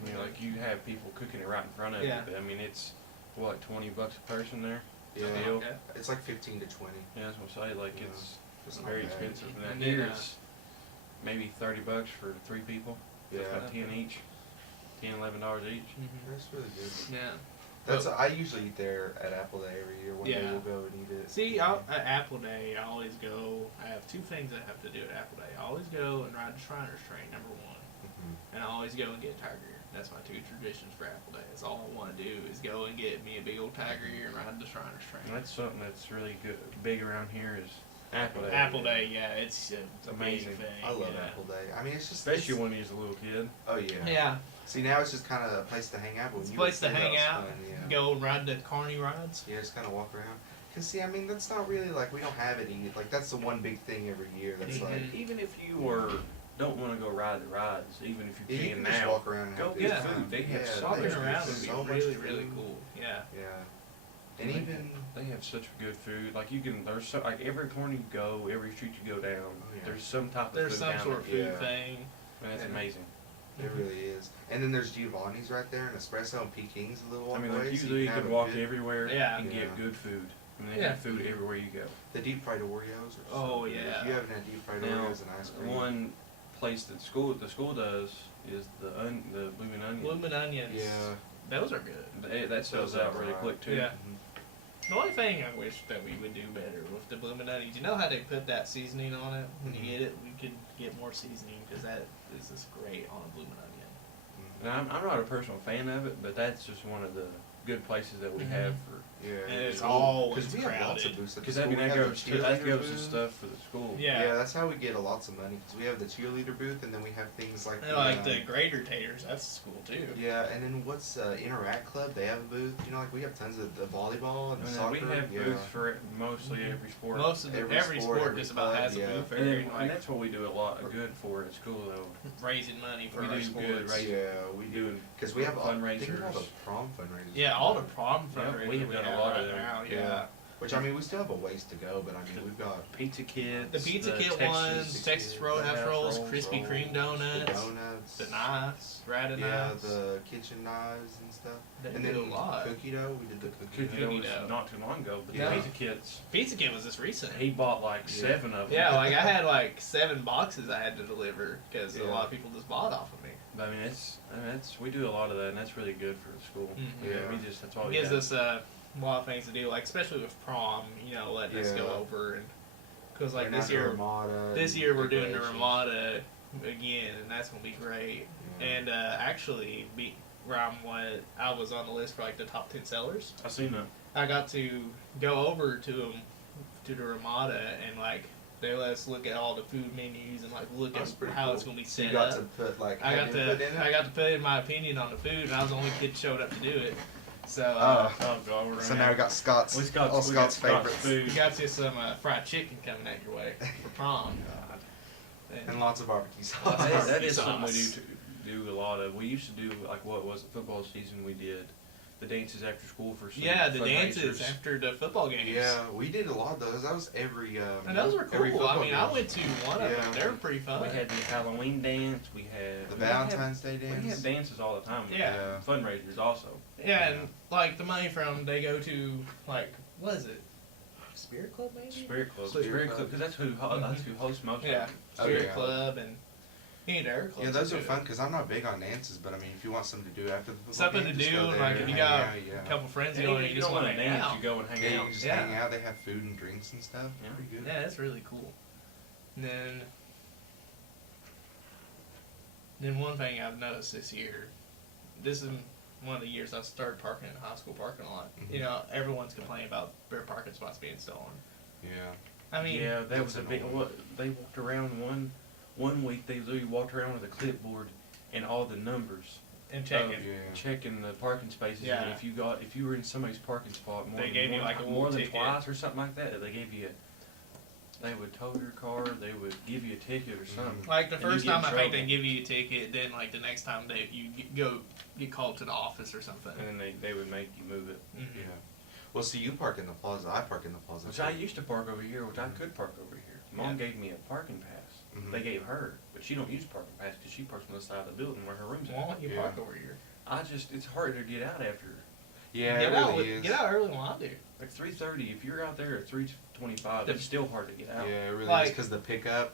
I mean, like you have people cooking it right in front of Yeah. you. But, I mean, it's what $20 a person there. Yeah, Deal. Okay. it's like 15 to 20. Yeah, that's what I say. Like Yeah. it's It's not very bad. expensive. And And then here then, it's maybe $30 for 3 people. Yeah, It's like 10 each, $11 each. that's really good. Yeah. That's I usually eat there at Apple Day every year. One day Yeah. we'll go and eat it. See, at Apple Day, I always go. I have two things I have to do at Apple Day. I always go and ride the Shriners train, number one, Mhm. and I always go and get Tiger Ear. That's my two traditions for Apple Day. That's all I want to do is go and get me a big old Tiger Ear and ride the Shriners And train. that's something that's really good, big around here is Apple Day. Apple Day, yeah, it's a Amazing. big thing. I love yeah. Apple Day. I mean, it's just Especially it's- when he's a little kid. Oh yeah. Yeah, See, now it's just kind of a place to hang out. But it's a when you were place to kid, that hang was out, fun, yeah. go and ride the carny rides. Yeah, just kind of walk around. Cause see, I mean, that's not really like we don't have it either. Like that's the one big thing every year. That's Mhm. like Even if you don't want to go ride the rides, even if you yeah, you can can just now, walk around and go have get good food. time. They have yeah, so Walking much have around would be so much really, food. really cool. Yeah. Yeah, and They- even they have such good food. Like you can, there's so, like every corner you go, every street you go down, yeah. there's some type of There's food some down sort of there. food Yeah. thing. And it's Yeah. amazing. it really is. And then there's Giovanni's right there, and Espresso and Peking's a little I walk mean, away. like so usually you have can a walk good- everywhere Yeah. and Yeah. get good food. I mean, they Yeah. have food everywhere you go. The deep fried Oreos. Are Oh, so good. yeah. If you haven't had deep fried Now, Oreos and ice cream. one place that the school does is the Bloomin' Onion. Bloomin' onions. Yeah. Those are good. That sells out really quick too. Yeah. Mhm. The only thing I wish that we would do better with the Bloomin' Onions, you know how they put that seasoning on it? When Mhm. you get it, we could get more seasoning because that is just great on a Bloomin' Onion. Mhm. And I'm not a personal fan of it, but that's just one of the good places that we Mhm. have for. Yeah. And it's cool. always 'Cause we have lots of crowded. booths at the Because I school. mean We that have the goes to cheerleader booth. stuff for the school. Yeah. That's how we get lots of money because we have the cheerleader booth, and then we have things like And like the grater taters, that's cool too. yeah, and then what's Interact Club? They have a booth. You know, like we have tons of the volleyball and And soccer. we have yeah. booths for mostly Mhm. every sport. Most of every sport every just about club, has a yeah. booth for and, every, and like that's what we do a lot of good for at school though. raising money for We our do sports. good, right? Yeah, we do Doing because we have all the fundraisers. prom fundraisers. Yeah, all the prom Yeah, fundraisers we have done a have lot right of them. now. Yeah. Yeah. Which I mean, we still have a ways to go, but I mean, we've got Pizza kits. The pizza kit Texas- ones, Texas Roadhouse rolls, Krispy Kreme the donuts, donuts, the knives, Rada yeah, knives. the kitchen knives and stuff. They And do then a lot. cookie dough, we did the cookie Cookie dough. dough Cookie was dough. not too long ago, but Yeah. the pizza kits, Pizza kit was just recent. he bought like Yeah. 7 of them. Yeah, like I had like 7 boxes I had to deliver because a Yeah. lot of people just bought off of me. But I mean, we do a lot of that, and that's really good for the school. Mhm. Yeah. That's all It we gives have. us a lot of things to do, like especially with prom, you know, letting us go Yeah. over and because like Learn this out the year, Ramada this and year we're doing the decorations. Ramada again, and that's gonna be great. Yeah. And actually, I was on the list for like the top 10 sellers. I seen that. I got to go over to them to the Ramada and like they let us look at all the food menus and like look That's at pretty how cool. it's gonna be So you set got up. to put like I got have input in it? to put in my opinion on the food, and I was the only kid that showed up to do it. So Oh. Oh god, we're So now we got Scott's. we got all we got Scott's favorites. food. you got you some fried chicken coming at your way for prom. And lots of barbecue sauce. Lots of That barbecue is something we sauce. do a lot of. We used to do, like, what was it, football season, we did the dances after school for some Yeah, the fundraisers. dances after the football games. Yeah, we did a lot of those. That was every. And those were every cool. I football mean, I game. went to one of them. Yeah. They were pretty fun. We had the Halloween dance. We had The we had- Valentine's Day dance. We had dances all the time. We Yeah. had fundraisers also. Yeah, and like the money from they go to like what is it? Spirit Club maybe? Spirit Club, Spirit Spirit Club. Club, because that's who hosts most Yeah, of them. Oh, Spirit yeah. Club and any dairy clubs. Yeah, those that are do fun it. because I'm not big on dances, but I mean, if you want something to do after the football Something game, to just do, go and there like if and you hang got out, yeah. a couple friends, Yeah, you know, and you you just don't want to want to hang dance, out. you go and hang Yeah, you out. can just Yeah. hang out. They have food and drinks and stuff. Yeah. Pretty good. Yeah, that's really cool. And then one thing I've noticed this year, this is one of the years I started parking in the high school parking lot. Mhm. You know, everyone's complaining about their parking spots being stolen. Yeah. I mean, Yeah, that that's was a big. annoying. What they walked around one week. They literally walked around with a clipboard and all the numbers, and checking. Yeah. checking the parking spaces. Yeah. And if you were in somebody's parking spot more They than gave you one like a ti- little more than ticket. twice or something like that, they gave you. They would tow your car. They would give you a ticket or something. Like the And you first get in time, I think they trouble. give you a ticket. Then like the next time get called to the office or something. And then they would make you move it. Mhm. Yeah. Well, see, you park in the plaza. I park in the plaza. Which too. I used to park over here, which I could park over here. Mom gave me a parking pass. Mhm. They gave her, but she don't use parking pass because she parks on the side of the building where her room's Why at. don't you Yeah. park over here? It's hard to get out after Yeah, get it out. really is. Get out early when I do. like 3:30. If you're out there at 3:25, The- it's still hard to get out. Yeah, it really Like- is because the pickup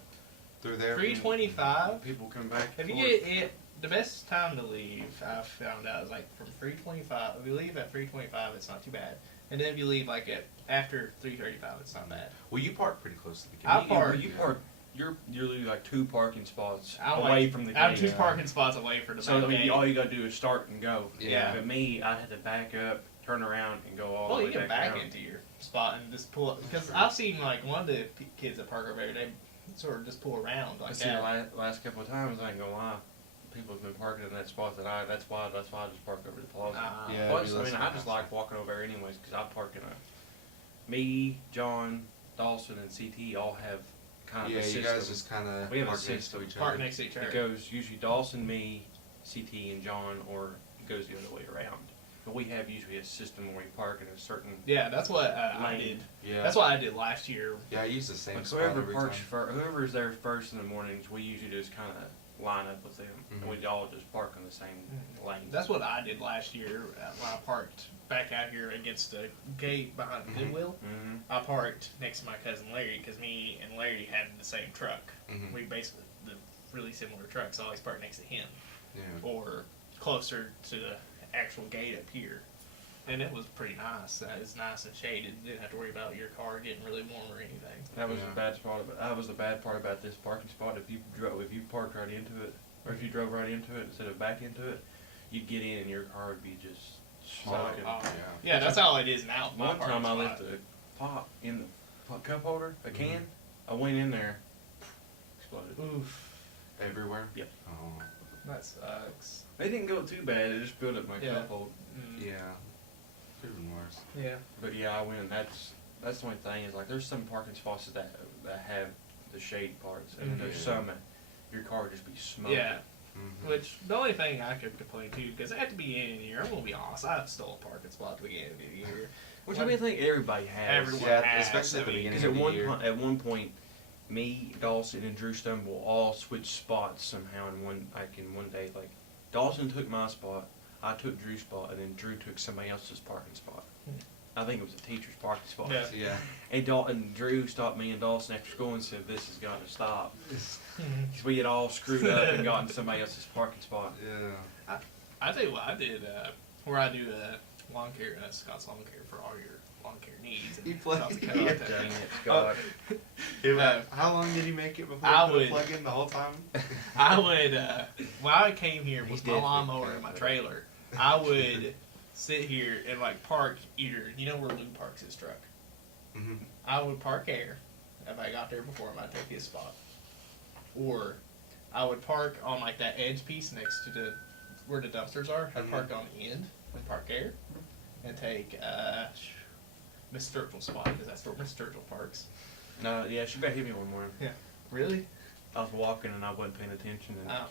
through there. 3:25. People come back. If you forth. get it, the best time to leave, I found out, is like from 3:25. If you leave at 3:25, it's not too bad. And then if you leave like at after 3:35, it's not bad. Well, you park pretty close to the gate. I park- You park. You're literally like 2 parking spots I'm away like, from the gate. I'm 2 parking spots away from the So back gate. all you gotta do is start and go. Yeah. But me, I had to back up, turn around, and go all Well, the you way can back back down. into your spot and just pull up. Because I've seen like one of the kids that park over there, they sort of just pull around like I see the that. last couple of times, I ain't gonna lie. People have been parking in that spot that's why I just park over the plaza. Yeah, Plus, we I mean, listen I to just that. like walking over there anyways because I park in me, John, Dawson, and CT all have kind of Yeah, a you system. guys just kind of We have a park next system. to each Park other. next to each It other. goes usually Dawson, me, CT, and John, or it goes the other way around. But we have usually a system where we park in a certain Yeah, that's what I lane. did. Yeah. That's what I did last year. Yeah, I use the same Like spot whoever every parks time. whoever's there first in the mornings, we usually just kind of line up with them, Mhm. and we all just park in the same lane. That's what I did last year when I parked back out here against the gate behind the Mhm. Goodwill. Mm-hmm. I parked next to my cousin Larry because me and Larry had the same truck. Mhm. We basically the really similar trucks. I always parked next to him Yeah. or closer to the actual gate up here, and it was pretty nice. It was nice and shaded. You didn't have to worry about your car getting really warm or anything. That was Yeah. the bad spot. That was the bad part about this parking spot. If you parked right into it, or if you drove right into it instead of back into it, you'd get in and your car would be just smoking. Oh, Yeah. yeah, that's how it is now. My One time I parking left spot. a pot in the cup holder, a can. I went in there, exploded. Oof, Everywhere. Yep. Oh. that sucks. They didn't go too bad. It just built up my Yeah. cup holder. Mm. Yeah. Could have been worse. Yeah. But yeah, I went. That's the only thing is like there's some parking spots that have the shade parts, and then there's Mhm. some that your car would just be smoking. Yeah. Mhm. Which the only thing I could complain to, because at the beginning of the year, I'm gonna be honest, I stole a parking spot at the beginning of the year. Which I mean, I think everybody has. Everyone Yeah, has, especially at the I mean, beginning Because of the year. at one point, me, Dawson, and Drew Stumble all switched spots somehow in one day. Like Dawson took my spot, I took Drew's spot, and then Drew took somebody else's parking spot. I think it was a teacher's parking spot. Yeah. Yeah. And Drew stopped me and Dawson after school and said, "This has got to stop." Because we had all screwed up and gotten somebody else's parking spot. Yeah. I tell you what I did, where I do lawn care, and that's Scott's Lawn Care for all your lawn care needs. And You play- South yeah. Carolina. Dang it, Scott. How long did he make it before I he put a would- plug in the whole time? I would, when I came here He's with my definitely lawnmower and my trailer, I would sit here and like park either, you know where Lou parks his truck? Mm-hmm. I would park there. If I got there before him, I'd take his spot. Or I would park on like that edge piece next to where the dumpsters are. I'd Mhm. park on the end and park there, and take Miss Sturgill's spot because that's where Miss Sturgill parks. No, yeah, she better hit me one morning. Really? I was walking and I wasn't paying attention, and Oh.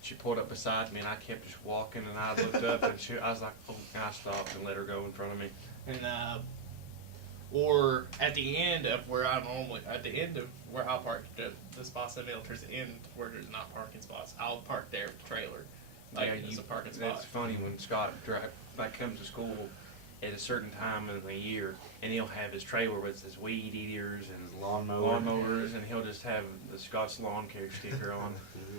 she pulled up beside me, and I kept just walking, and I looked up, and I was like, oh, and I stopped and let her go in front of me. And or at the end of where I'm normally, at the end of where I'll park, the spots that towards the end where there's not parking spots, I'll park there with the trailer. Like, there's a parking spot. That's funny when Scott comes to school at a certain time in the year, and he'll have his trailer with his weed eaters and lawnmowers, and he'll just have the Scott's lawn care sticker on,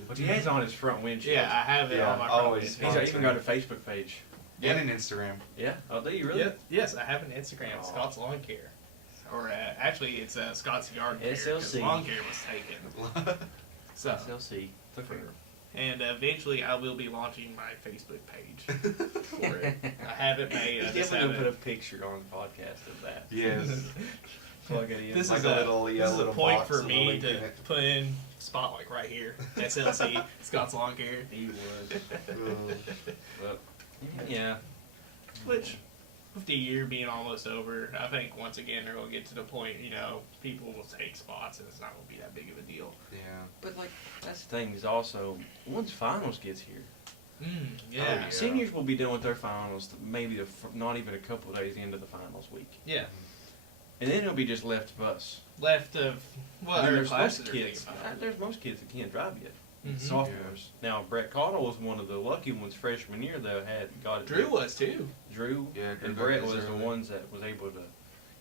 which he has on his front windshield. Yeah, I have it Yeah, on my always. front. He's even got a Facebook page. And an Instagram. Yeah. Oh, do you really? Yeah, yes, I have an Instagram, Aw. Scott's Lawn Care. Or actually, it's Scott's Yard Care. 'cause SLC. Lawn Care was taken. So, SLC. Look for her. and eventually I will be launching my Facebook page for it. I haven't made. I He's just definitely gonna put a haven't. picture on the podcast of that. Yes. Plug it in. This Like is a a little- yeah, this is a little point box for with a me link to in it. put in spotlight right here. SLC, Scott's Lawn Care. He would. Oh. But yeah. Which, with the year being almost over, I think once again they're gonna get to the point. People will take spots, and it's not gonna be that big of a deal. Yeah. But like that's the thing is also once finals gets here, Yeah. yeah. seniors will be done with their finals maybe not even a couple of days into the finals week, Yeah. and then it'll be just left of us. Left of what And other there's classes most are kids. taking finals? There's most kids that can't drive yet. Mhm. Sophomores. Now Brett Cottle was one of the lucky ones freshman year that got it. Drew was too. Drew Yeah, Drew and got Brett his was the early. ones that was able to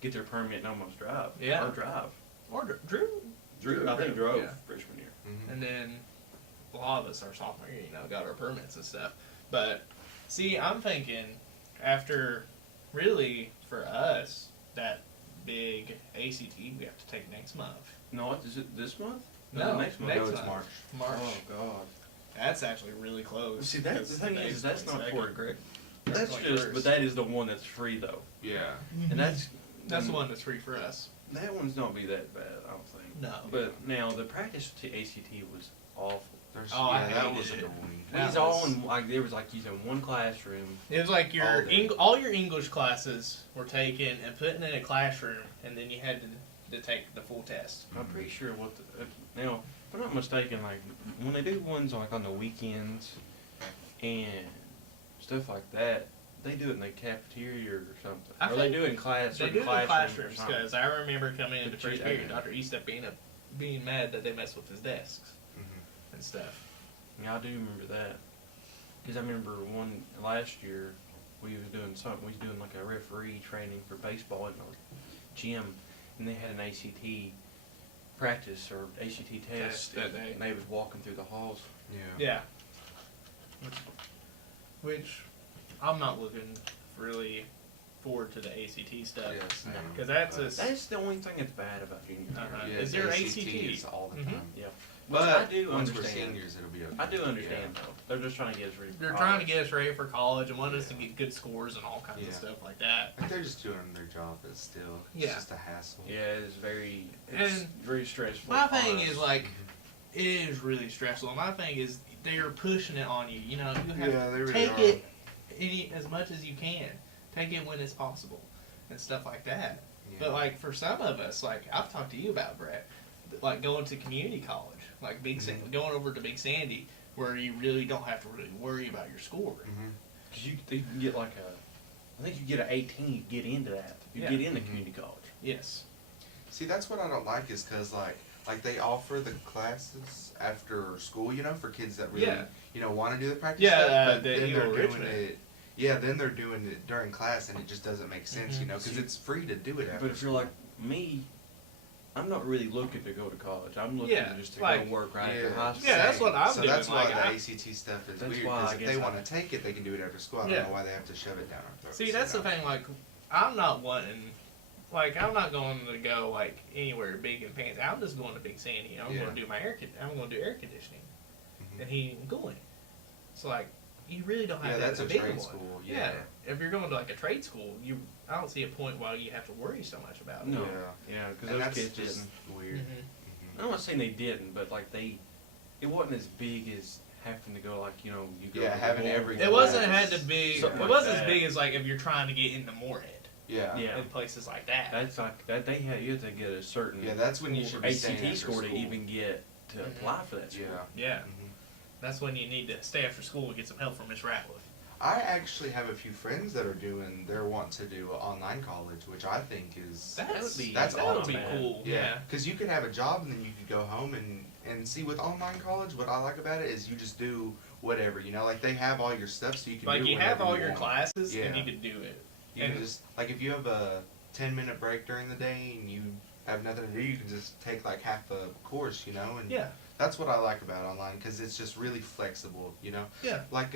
get their permit and almost drive. Yeah. Or drive. Or Drew. Drew, I think drove Yeah. freshman year. Mhm. And then a lot of us our sophomore year, got our permits and stuff. But see, I'm thinking after really for us that big ACT we have to take next month. No, is it this month? No, next month. No, it's March. March. Oh God. That's actually really close. See, that's the thing is that's not for Greg. That's just, but that is the one that's free though, Yeah. and that's That's the one that's free for us. that one's not be that bad, I don't think. No. But now the practice to ACT was awful. Oh, I yeah, that hated was it. annoying. That He's all was- in like there was like using one classroom. It was like your All day. all your English classes were taken and put in a classroom, and then you had to take the full test. I'm pretty sure what the, now if I'm not mistaken, like when they do ones like on the weekends and stuff like that, they do it in the cafeteria or something. I Or they think do it in class. They certain do it in classrooms or classrooms something. because I remember coming into But first you- period, Dr. Eastep being mad that they messed with his desks Mhm. and stuff. Yeah, I do remember that. Because I remember one last year, we was doing something. We was doing like a referee training for baseball in the gym, and they had an ACT practice or ACT test, that day. and they was walking through the halls. Yeah. Yeah. Which I'm not looking really forward to the ACT stuff. Yeah, same. Because that's But- a That's the only thing that's bad about junior year. Uh-huh. Yeah, Is there ACT ACT? is all the Mhm. time. Yeah, But which I do once we're understand. seniors, it'll be okay. I do understand though. They're just trying to get us ready. For They're college. trying to get us ready for college and want us to Yeah. get good scores and all kinds of Yeah. stuff like that. Like they're just doing their job, but still, it's Yeah. just a hassle. Yeah, it's very And very stressful. My on thing us. is like, it is really stressful. And my thing is they're pushing it on you. You have Yeah, they to really take are. it as much as you can. Take it when it's possible and stuff like that. Yeah. But like for some of us, like I've talked to you about, Brett, like going to community college, like going over to Big Sandy, where you really don't have to really worry about your score. Mhm. Because you can get like I think you get an 18, you get into that. You Yeah. get into Mhm. community college. Yes. See, that's what I don't like is because like they offer the classes after school, for kids that really Yeah. Want to do the practice Yeah, stuff, but the then Eagle they're doing Richmond. it. Yeah, then they're doing it during class, and it just doesn't make sense, Mhm. because it's free to do it after. But if you're school. like me, I'm not really looking to go to college. I'm looking Yeah, just to like- go work right after high school. Yeah, that's what I'm so doing, that's why like, the I- ACT stuff is That's weird. why I Because if they guess want to take it, they can do it after school. I don't Yeah. know why they have to shove it down our throats. See, that's the thing. Like, I'm not wanting. Like, I'm not going to go like anywhere big and fancy. I'm just going to Big Sandy. I'm Yeah. going to do I'm going to do air conditioning Mhm. and heating and cooling. So like, you really don't have Yeah, to that's have a big trade one. school. Yeah. Yeah. If you're going to like a trade school, I don't see a point why you have to worry so much about it. No. Yeah. Yeah, because And those that's kids just didn't. weird. Mhm. Mhm. I'm not saying they didn't, but like it wasn't as big as having to go like you go. Yeah, to having Louisville. every It wasn't class. had to be. Something It like wasn't as that. big as like if you're trying to get into Moorhead Yeah. Yeah. and places like that. That's like that. You have to get a certain Yeah, that's when you should be staying ACT after score to school. even get to apply for that school. Yeah. Mhm. That's when you need to stay after school and get some help from Miss Ratliff. I actually have a few friends that are they're wanting to do online college, which I think is That's would be- that's that would awesome. be cool. Yeah, Yeah. because you could have a job and then you could go home and see with online college. What I like about it is you just do whatever, you know, like they have all your stuff, so you can Like do you have whatever all you your want. classes Yeah. and you can do it. You can and- just like if you have a 10-minute break during the day and you have nothing to do, you can just take like half a course, you know, and Yeah. that's what I like about online because it's just really flexible, you know. Yeah. Like,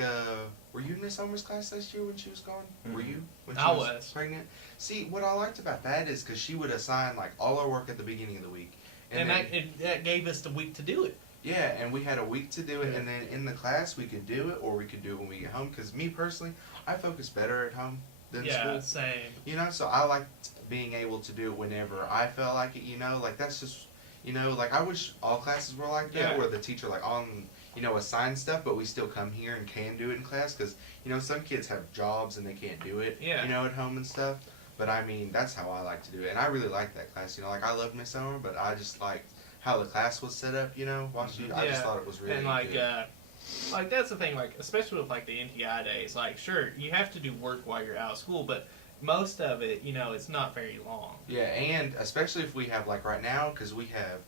were you in Miss Elmer's class last year when she was gone? Were Mhm. you when she I was was. pregnant? See, what I liked about that is because she would assign like all our work at the beginning of the week, And then, that gave us the week to do it. yeah, and we had a week to do it, Yeah. and then in the class we could do it, or we could do it when we get home. Because me personally, I focus better at home than Yeah, school. same. You know, so I like being able to do it whenever I felt like it. You know, like that's just, you know, like I wish all classes were like that, Yeah. where the teacher like on, you know, assigns stuff, but we still come here and can do it in class. Because you know, some kids have jobs and they can't do it. Yeah. You know, at home and stuff. But I mean, that's how I like to do it, and I really like that class. You know, like I love Miss Summer, but I just liked how the class was set up. You know, watching. I just Yeah. thought it was really And like good. like that's the thing, like especially with like the NTI days, like sure you have to do work while you're out of school, but most of it, you know, it's not very long. Yeah, and especially if we have like right now, because we had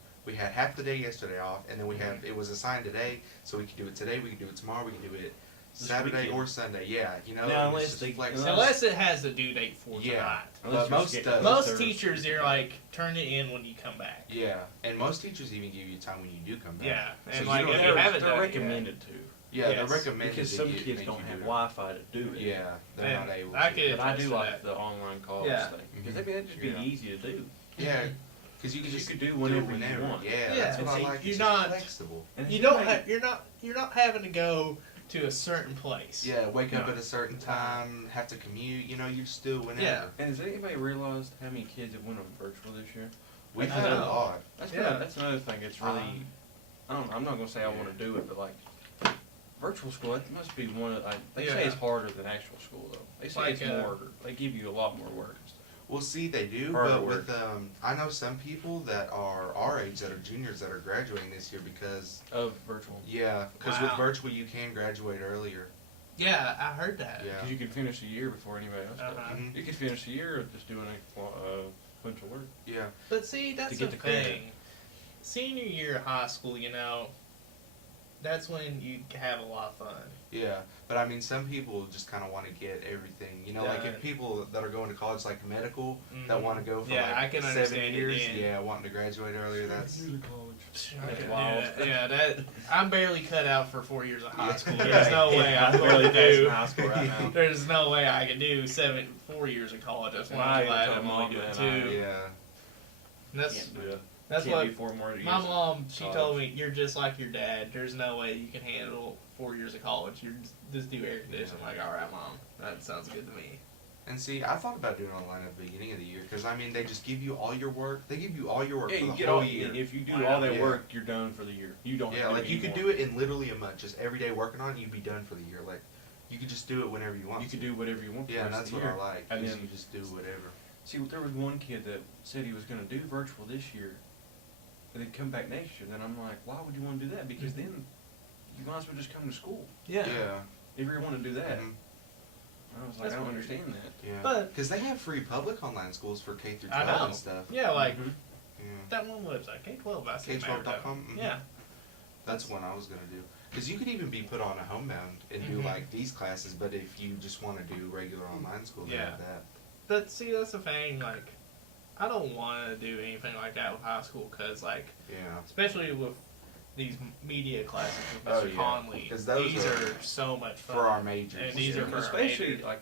half the day yesterday off, and then we have it was assigned today, so we could do it today, we could do it tomorrow, we could do it This Saturday weekend. or Sunday. Yeah, you know, Now, and it's unless just they- flexible. Unless it has a due date for Yeah. tonight. But most Most teachers, they're like, turn it in when you come back. yeah, and most teachers even give you time when you do come back. Yeah, So and you like don't if have you to- haven't they're done it, recommended to. Yeah, Yes. they're recommended Because to some get- kids make don't you have do it. Wi-Fi to do it. Yeah, they're And not able I to. could- But I do attest to like that. the online college Yeah. thing because Mhm. that'd just be Yeah. easy to do. Yeah, because you can You just could do it whenever you want. Yeah, Yeah, that's what and I see, like. you're It's not- flexible. And you if don't. make- You're not having to go to a certain place. Yeah, wake up No. at a certain time, have to commute. You know, you just do it whenever. Yeah. And has anybody realized how many kids have went on virtual this year? We've I had a know. lot. That's Yeah. that's another thing. It's really, I'm not gonna say I want to do it, but like virtual school, it must be one of. They say Yeah. it's harder than actual school though. They say Like, it's more. They give you a lot more work and stuff. Well, see, they do, Harder but work. with I know some people that are our age that are juniors that are graduating this year because Of virtual, because Wow. with virtual you can graduate earlier. Yeah, I heard that. Yeah. because you can finish a year before anybody else does. Uh-huh. Mhm. You can finish a year of just doing a bunch of work. Yeah. But see, that's To the get the credit. thing. Senior year of high school, you know, that's when you have a lot of fun. Yeah, but I mean, some people just kind of want to get everything. You know, like Yeah. if people that are going to college, like medical, that Mhm. want to go for Yeah, like I can 7 understand it years. then. Yeah, wanting to graduate earlier. That's I That's could do wild. that. Yeah, that I'm barely cut out for 4 years of high Yeah. school. There's no way I'm I'm barely going to passing do. high school right now. There's no way I can do 4 years of college. That's why And I'm I glad told I'm Mom only doing that I- 2. yeah. And that's Can't do it. that's Can't what do 4 more years. my mom. She college. told me you're just like your dad. There's no way you can handle 4 years of college. You just do air conditioning. I'm like, all right, mom, that sounds good to me. And see, I thought about doing online at the beginning of the year because I mean, they just give you all your work. They give you all your work Yeah, for you the get whole all. year. If you do Wow. all that Yeah. work, you're done for the year. You don't. Yeah, have to like do you could anymore. do it in literally a month, just every day working on it. You'd be done for the year. Like you could just do it whenever you want. You to. could do whatever you want. For Yeah, the and rest that's of the what year. I like. And is then- you just do whatever. See, there was one kid that said he was going to do virtual this year, and then come back next year. Then I'm like, why would you want to do that? Because then you might as well just come to school Yeah. if you want to do that. Mhm. I was like, That's I don't weird. understand that. Yeah. But- because they have free public online schools for K through I 12 know. and stuff. Yeah, like Mhm. Yeah. that one website, K12. I see K12.com? Mhm. Yeah. That's one I was gonna do. Because you could even be put on a homebound and do Mhm. like these classes, but if you just want to do regular online school, they Yeah. have that. But see, that's the thing. Like, I don't want to do anything like that with high school because, like, Yeah. especially with these media classes with Oh, Mr. yeah. Conley, 'Cause those these are are so much fun. For our majors. And these yeah. are for our especially majors. like,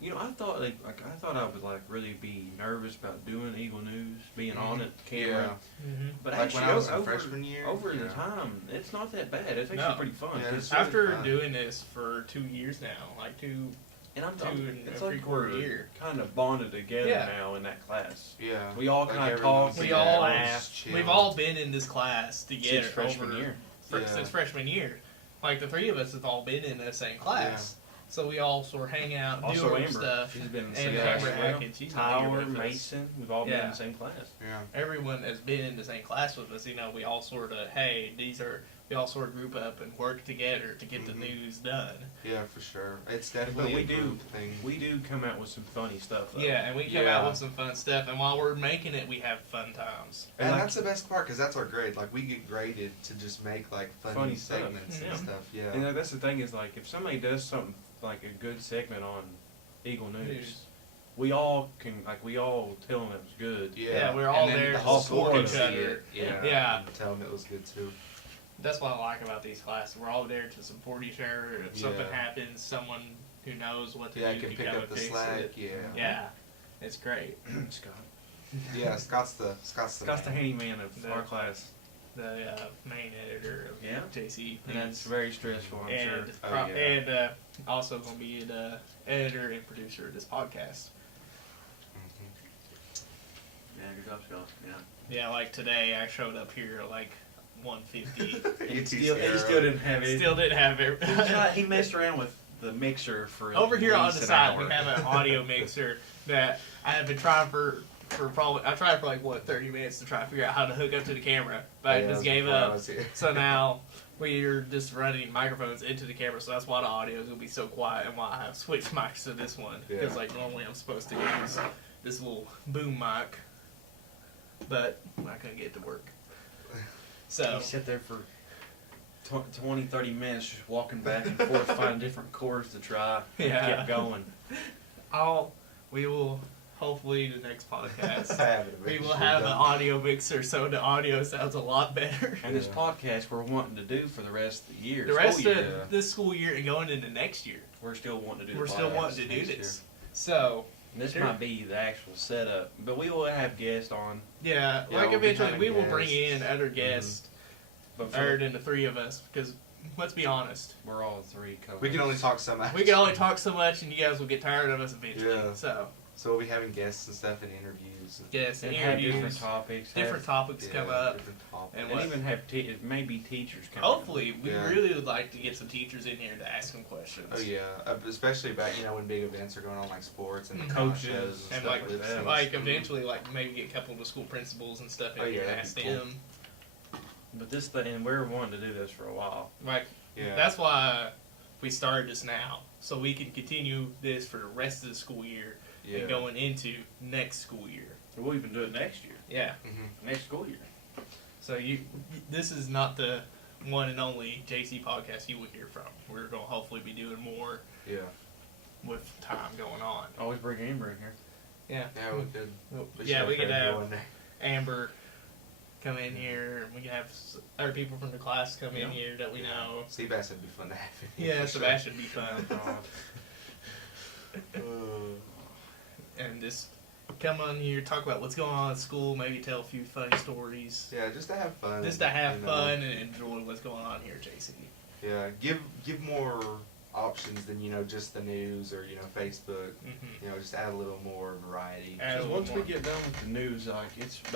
you know, I thought I thought I would like really be nervous about doing Eagle News, being on it, camera. Mm-hmm. But Like actually, when I was in over, freshman year. over the yeah. time, it's not that bad. It's actually No. pretty fun. Yeah, 'cause- it's really After fun. doing this for 2 years now, like two and I'm two and it's a like 3/4 we're year. kind of bonded together Yeah. now in that class. Yeah. We all Like kind of everyone's talk. We together, all- everyone's chill. We've all been in this class together Since freshman over year. Yeah. since freshman year. Like the 3 of us have all been in the same class. So we all sort of hang out, do Also our Amber, stuff. she's been in the And same Amber class as well. Atkins, she's been here Tyler, with us. Mason, we've all been in Yeah. the same class. Yeah. Everyone has been in the same class with us. You know, we all sort of, hey, we all sort of group up and work together to get the Mhm. news done. Yeah, for sure. It's But definitely we a do, group thing. we do come out with some funny stuff though. Yeah, and we come Yeah. out with some fun stuff, and while we're making it, we have fun times. And like- that's the best part because that's our grade. Like we get graded to just make like funny stuff. segments Yeah. and stuff. Yeah. And that's the thing is like if somebody does something like a good segment on Eagle News, we all tell them it was good. Yeah, we're all And then there the to whole support school each can see other. it. Yeah. Yeah. And tell them it was good too. That's what I like about these classes. We're all there to support each other. If something Yeah. happens, someone who knows what to Yeah, do can can pick come up and the fix slack. it. Yeah. Yeah, it's great. Scott. Yeah. Scott's the Scott's the man. handyman of The- our class. The main editor of Yeah. JC And that's News. very stressful, I'm sure. And, Oh, yeah. and also going to be the editor and producer of this podcast. Yeah, good job, Scott. Yeah. Yeah, like today I showed up here at like 1:50. Mhm. He still didn't have it. Still didn't have it. He messed around with the mixer for Over at here on least the an side, hour. we have an audio mixer that I have been trying for probably, I tried for like, 30 minutes to try to figure out how to hook up to the camera, but I Yeah, just that's gave before I up. was here. So now we're just running microphones into the camera, so that's why the audio is going to be so quiet and why I have switched mics to this one. Because Yeah. like normally I'm supposed to use this little boom mic, but I couldn't get it to work. So He sat there for 20, 30 minutes just walking back and forth, finding different chords to try. Yeah. Kept going. we will, hopefully the next podcast, I have it we will eventually have an done. audio mixer so the audio sounds a lot better. And this Yeah. podcast we're wanting to do for the rest of the year. The rest school of year, this school year and going into next year, we're still wanting to do we're the still podcast wanting to do next this. So, And this Sure. might be the actual setup, but we will have guests on. yeah, Yeah, like we'll be eventually having we will bring guests. in other guests But for other than the three of us, because let's be honest, we're all three co We can only talk so much. we can only talk so much and you guys will get tired of us eventually. Yeah. So, So we'll be having guests and stuff and interviews. And guests and and have interviews, different topics. different topics yeah, come up. different topics. And And what- even have maybe teachers come. Hopefully, we Yeah. really would like to get some teachers in here to ask them questions. Oh yeah, especially about when big events are going on like sports and the Mhm. coaches Coaches and And stuff like, like that. like eventually, like maybe get a couple of the school principals and stuff in Oh, here yeah, and that'd ask be cool. them. But this thing, and we're wanting to do this for a while. Like, Yeah. that's why we started this now, so we can continue this for the rest of the school year yeah. and going into next school year. We'll even do it next year, Yeah. Mhm. next school year. So this is not the one and only JC podcast you will hear from. We're going to hopefully be doing more Yeah. with time going on. Always bring Amber in here. Yeah. Yeah, we could. Yeah, we could have Go in there. Amber come in here, and we can have other people from the class come in Yeah. here that we Yeah. know. Seabass would be fun to have. in here Yeah, for sure. Sebastian would be fun. Uh, And just come on here, talk about what's going on at school, maybe tell a few funny stories. yeah, just to have fun. Just to have you know. fun and enjoy what's going on here at JC. Yeah, give more options than just the news or Facebook. Mm-hmm. Just add a little more variety. Add a Because little once we more. get done with the news, like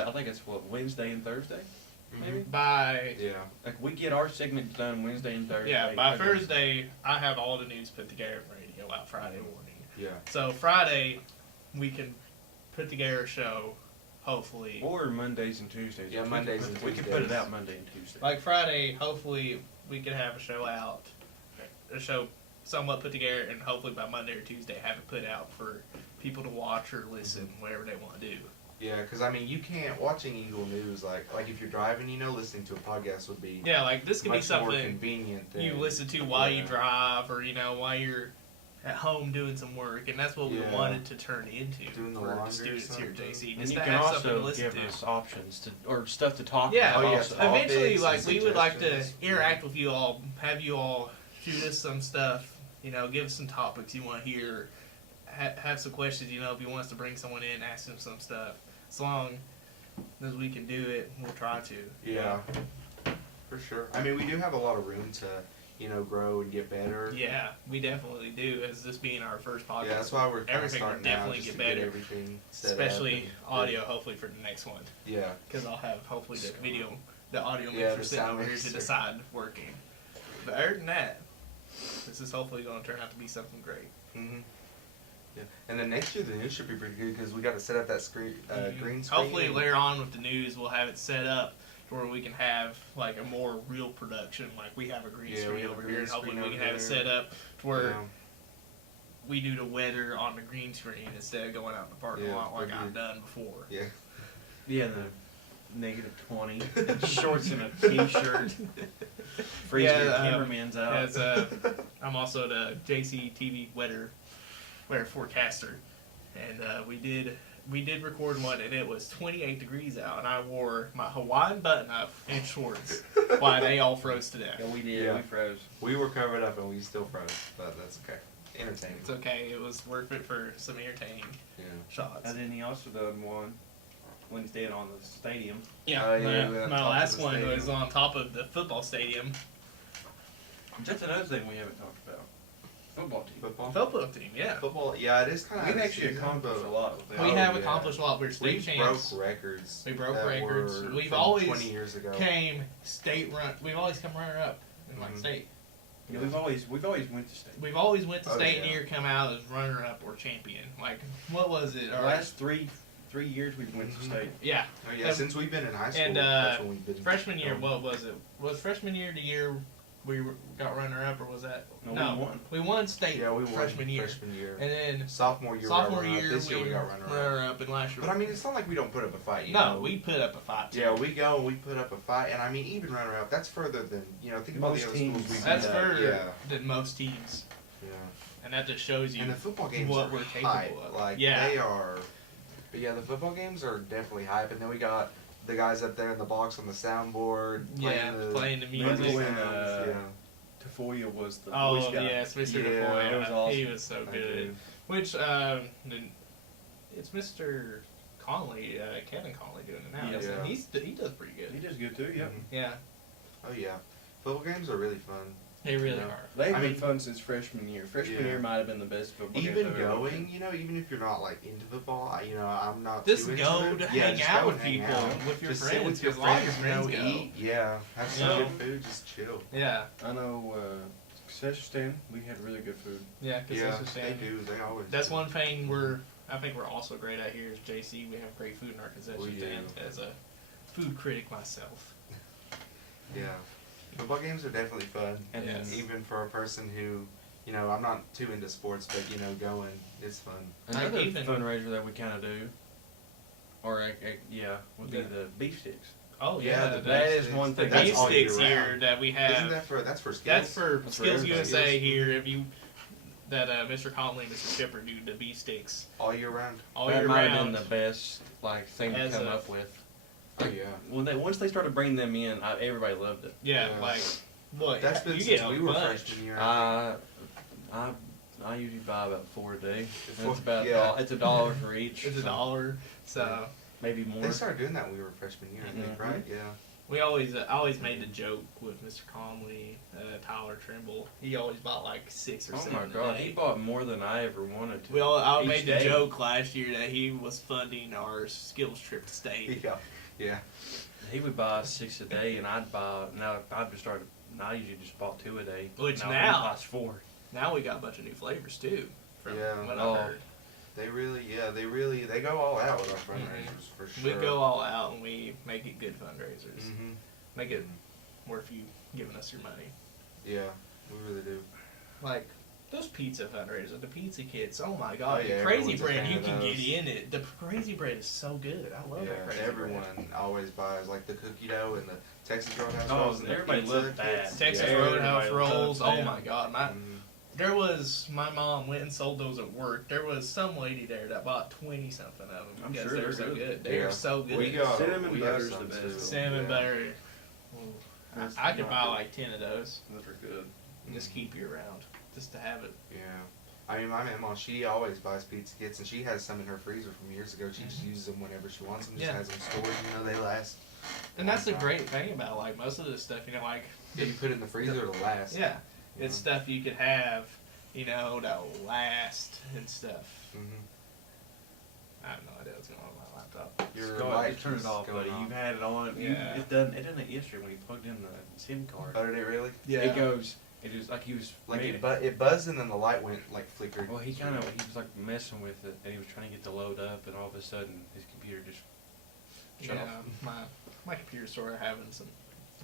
I think it's what, Wednesday and Thursday, maybe. By Yeah. Like we get our segments done Wednesday and Thursday. yeah, by Okay. Thursday I have all the news put together and ready to go out Friday morning. Yeah. So Friday we can put together a show, hopefully. Or Mondays and Tuesdays. Yeah, We can Mondays put- and We can put it Tuesdays. out Monday and Tuesday. Like Friday, hopefully we can have a show out, a show somewhat put together, and hopefully by Monday or Tuesday have it put out for people to watch or listen, whatever they want to do. Yeah, because you can't watching Eagle News like if you're driving, listening to a podcast would be Yeah, like this could be much more something convenient. Than, you listen to while you yeah. drive, or while you're at home doing some work, and that's what we Yeah. wanted to turn into Doing the for laundry or the students here at something. JC. And Just you to can have something to also listen give to. us options or stuff to talk Yeah, about. Oh, yeah, also. Eventually, topics like and we would like to suggestions. interact with you all, have you all shoot us some stuff, give us some topics you want to hear, have some questions, if you want us to bring someone in, ask them some stuff. As long as we can do it, we'll try to. Yeah, for sure. We do have a lot of room to grow and get better. Yeah, we definitely do. As this being our first podcast, Yeah, that's why we're kind of everything will starting now, definitely just get to get better, everything set especially up and- audio. Hopefully for the next one, Yeah, because I'll have hopefully the audio Yeah, mixer the sitting sound over here to mixer. the side working. But other than that, this is hopefully going to turn out to be something great. Mhm. Yeah. And then next year the news should be pretty good because we got to set up that green screen. Hopefully later on with the news, we'll have it set up to where we can have like a more real production. Like we have a green Yeah, we screen have a over green here, and hopefully screen we can over have it there. set up to where Yeah. we do the weather on the green screen instead of going out in the parking Yeah, lot like that'd I've be- done before. Yeah. Yeah, the -20, shorts and a t-shirt, freezing your cameraman's out. As, I'm also the JC TV weather forecaster, and we did record one, and it was 28 degrees out, and I wore my Hawaiian button-up and shorts while they all froze to death. Yeah, we did. Yeah. We froze. We were covered up and we still froze, but that's okay. Entertaining. It's okay. It was worth it for some entertaining Yeah. shots. And then he also done one when he stayed on the stadium. Yeah, Oh, yeah, we were on my top of last the one stadium. was on top of the football stadium. That's another thing we haven't talked about. Football team. Football. Football team, yeah. Football. Yeah, it is kind of. We've actually accomplished a lot with that. We Oh, have yeah. accomplished a lot. We're state We champs. broke records. We broke that records. were We've from always 20 years ago. Came state run. We've always come runner up in like Mhm. state. Yeah, we've always went to state. We've always went to Oh, state yeah. and either come out as runner up or champion. Like what was it? The Our last three years we went to Mhm. state. yeah, Oh, yeah, And- since we've been in high school, and, that's when we've been. freshman year. going. What was it? Was freshman year the year got runner up, or was that? No, we won. We won state Yeah, we won freshman year, Freshman year. and then Sophomore year. sophomore we got runner-up. year This year we got runner up. runner up, and last year. But I mean, it's not like we don't put up a fight. You no, know? we put up a fight. Too. Yeah, we go and we put up a fight, and I mean, even runner up, that's further than think about Most the other teams schools we've That's been at. further Yeah, than most teams, yeah. and that just shows you And the football games what are we're capable hype. of. Like Yeah. they are. But yeah, the football games are definitely hype, and then we got the guys up there in the box on the soundboard playing the Remember music. when, sounds, yeah. Tafoya was the Oh voice guy? yes, Mr. Yeah, DeFoy. that was awesome. He was so I good. do. Which it's Mr. Conley, Kevin Conley doing it now. Yeah. isn't he? He does pretty He good. does good too. Yep. Mhm. Yeah, Oh yeah, football games are really fun. they really Yeah. are. They've I been mean- fun since freshman year. Freshman Yeah. year might have been the best football Even games I've ever going, watched. even if you're not like into football, I'm not. Just too go into to it. Yeah, hang just out go with and hang people, out. with your Just sit friends, with your as long as friends, your friends go. eat, yeah, have some Yeah. good food, just chill. Yeah, I know concession stand. We had really good food. yeah, because Yeah, this is they do. They always. That's do. one thing I think we're also great at here is JC. We have great food in our concession We do. stand. As a food critic myself, Yeah, football games are definitely fun, And Yes. then even for a person who, I'm not too into sports, but going is fun. another even- fundraiser that we kind of do, or would be Yeah. the beef sticks. oh Yeah, yeah, the that beef is sticks. one thing. the That's beef all year sticks here round. that we have. Isn't that's for skills? That's for That's for Skills everybody. USA Skills. here. If you that Mr. Conley and Mr. Shepard do the beef sticks all year round. all that year might round. have been the best thing to As come a- up with. Oh yeah. Once they started bringing them in, everybody loved it. Yeah, Yeah. like what? That's been you since get a we were bunch. freshman year. I I usually buy about 4 a day. And Four- it's about yeah. it's $1 for each. It's $1, so maybe more. They started doing that when we were freshman year, I think, Mhm. right? Yeah. we always I always made the joke with Mr. Conley, Tyler Trimble. He always bought like 6 or Oh 7 my a god, day. he bought more than I ever wanted to. I each made the day. joke last year that he was funding our skills trip to state. Yeah. Yeah. He would buy 6 a day, and I'd buy. Now I've just started. I usually just bought 2 a day. Which he now- buys 4. Now we got a bunch of new flavors too. From Yeah. what Oh. I heard. They go all out with our fundraisers for sure. We go all out and we make it good fundraisers. Mhm. Make it worth you giving us your money. Yeah, we really do. Like those pizza fundraisers, the pizza kits. Oh my god, Oh, yeah, the crazy everyone's a bread fan you of can those. get in it. The crazy bread is so good. I love that Yeah, crazy everyone bread. always buys like the cookie dough and the Texas Roadhouse Oh, rolls and the everybody pizza loved that. kits. Texas Yeah, Roadhouse everybody rolls. loves Oh them. my god, my mom went and sold those at work. There was some lady there that bought 20 something of them I'm because sure they're they're so good. good. They Yeah. are so good. We got Cinnamon we have butter's some the best. too. Cinnamon Yeah. butter. That's I could not buy good. like 10 of those. Those are good. And just keep you around, just to have it. Yeah. I mean, my mom, she always buys pizza kits, and she has some in her freezer from years ago. She just uses them whenever she wants them. Just Yeah. has them stored. They last. And that's the great thing about like most of this stuff, like Yeah, you put it in the freezer, it'll last. yeah, it's Mhm. stuff you could have, that'll last and stuff. Mhm. I have no idea what's going on with my laptop. Your Go light ahead, turn is it off, going buddy. on. You've had it on. Yeah. It done it yesterday when you plugged in the SIM card. Oh, did it really? It goes It was like he was Like made- it buzzed and then the light went like flickered. Well, he was like messing with it, and he was trying to get the load up, and all of a sudden his computer just shut Yeah, my computer's sort of having some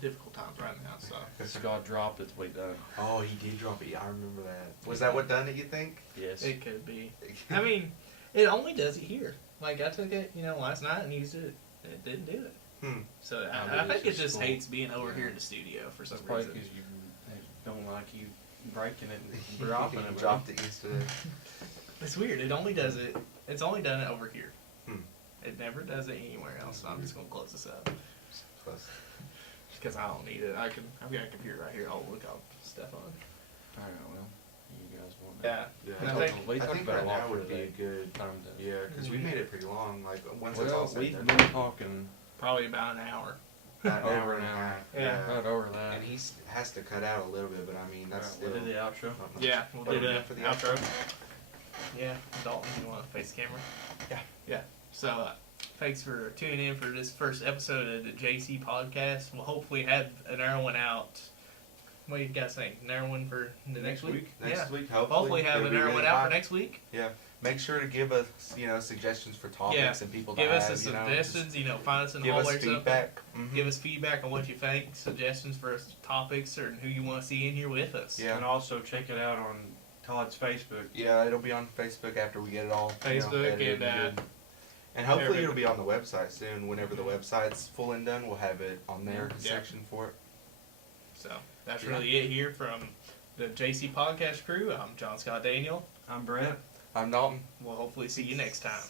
difficult times right now. So off. Scott dropped it. What he done? Oh, he did drop it. Yeah, I remember that. Was that what done it? You think? Yes. it could be. I mean, it only does it here. Like I took it, last night and used it. And it didn't do it. So Maybe I it's think it just just slow. hates being over Yeah. here in the studio for some That's probably reason. because you don't like you breaking it and dropping it. Dropped it yesterday. It's weird. It only does it. It's only done it over here. Hmm. It never does it anywhere else. So I'm just gonna close this up Plus, because I don't need it. I've got a computer right here. I'll look up stuff on. All right, well, you guys want Yeah. yeah, And I I think- we I talked think about right a lot now for would be a today. good. Time to. Yeah, because we Mhm. made it pretty long. Like once it's all Well, said we've and been done, talking Probably about an hour. about an over hour an and a hour. half. Yeah. right over that. And he has to cut out a little bit, but I mean that's Alright, still we'll do the outro. not much. Yeah, we'll But do the enough for the outro. Yeah, Dalton, you want to face the camera? Yeah. Yeah. So, thanks for tuning in for this first episode of the JC podcast. We'll hopefully have another one out. What do you guys think? Another one for the next week? Next Yeah. week, Hopefully have it'll be another really one out hot. for next week. Yeah. Make sure to give us, suggestions for topics Yeah. and people to Give us have, some just suggestions. Find us in the give us hallway or something. feedback. Mhm. Give us feedback on what you think. Suggestions for topics or who you want to see in here with us. Yeah. And also check it out on Todd's Facebook. Yeah, it'll be on Facebook after we get it all. Facebook edited and, good. And hopefully everything. it'll be on the website soon. Whenever the website's full and done, we'll have it on there, Yeah. section for it. So that's Yeah. really it here from the JC podcast crew. I'm John Scott Daniel. I'm Brett. I'm Dalton. We'll hopefully see you next time.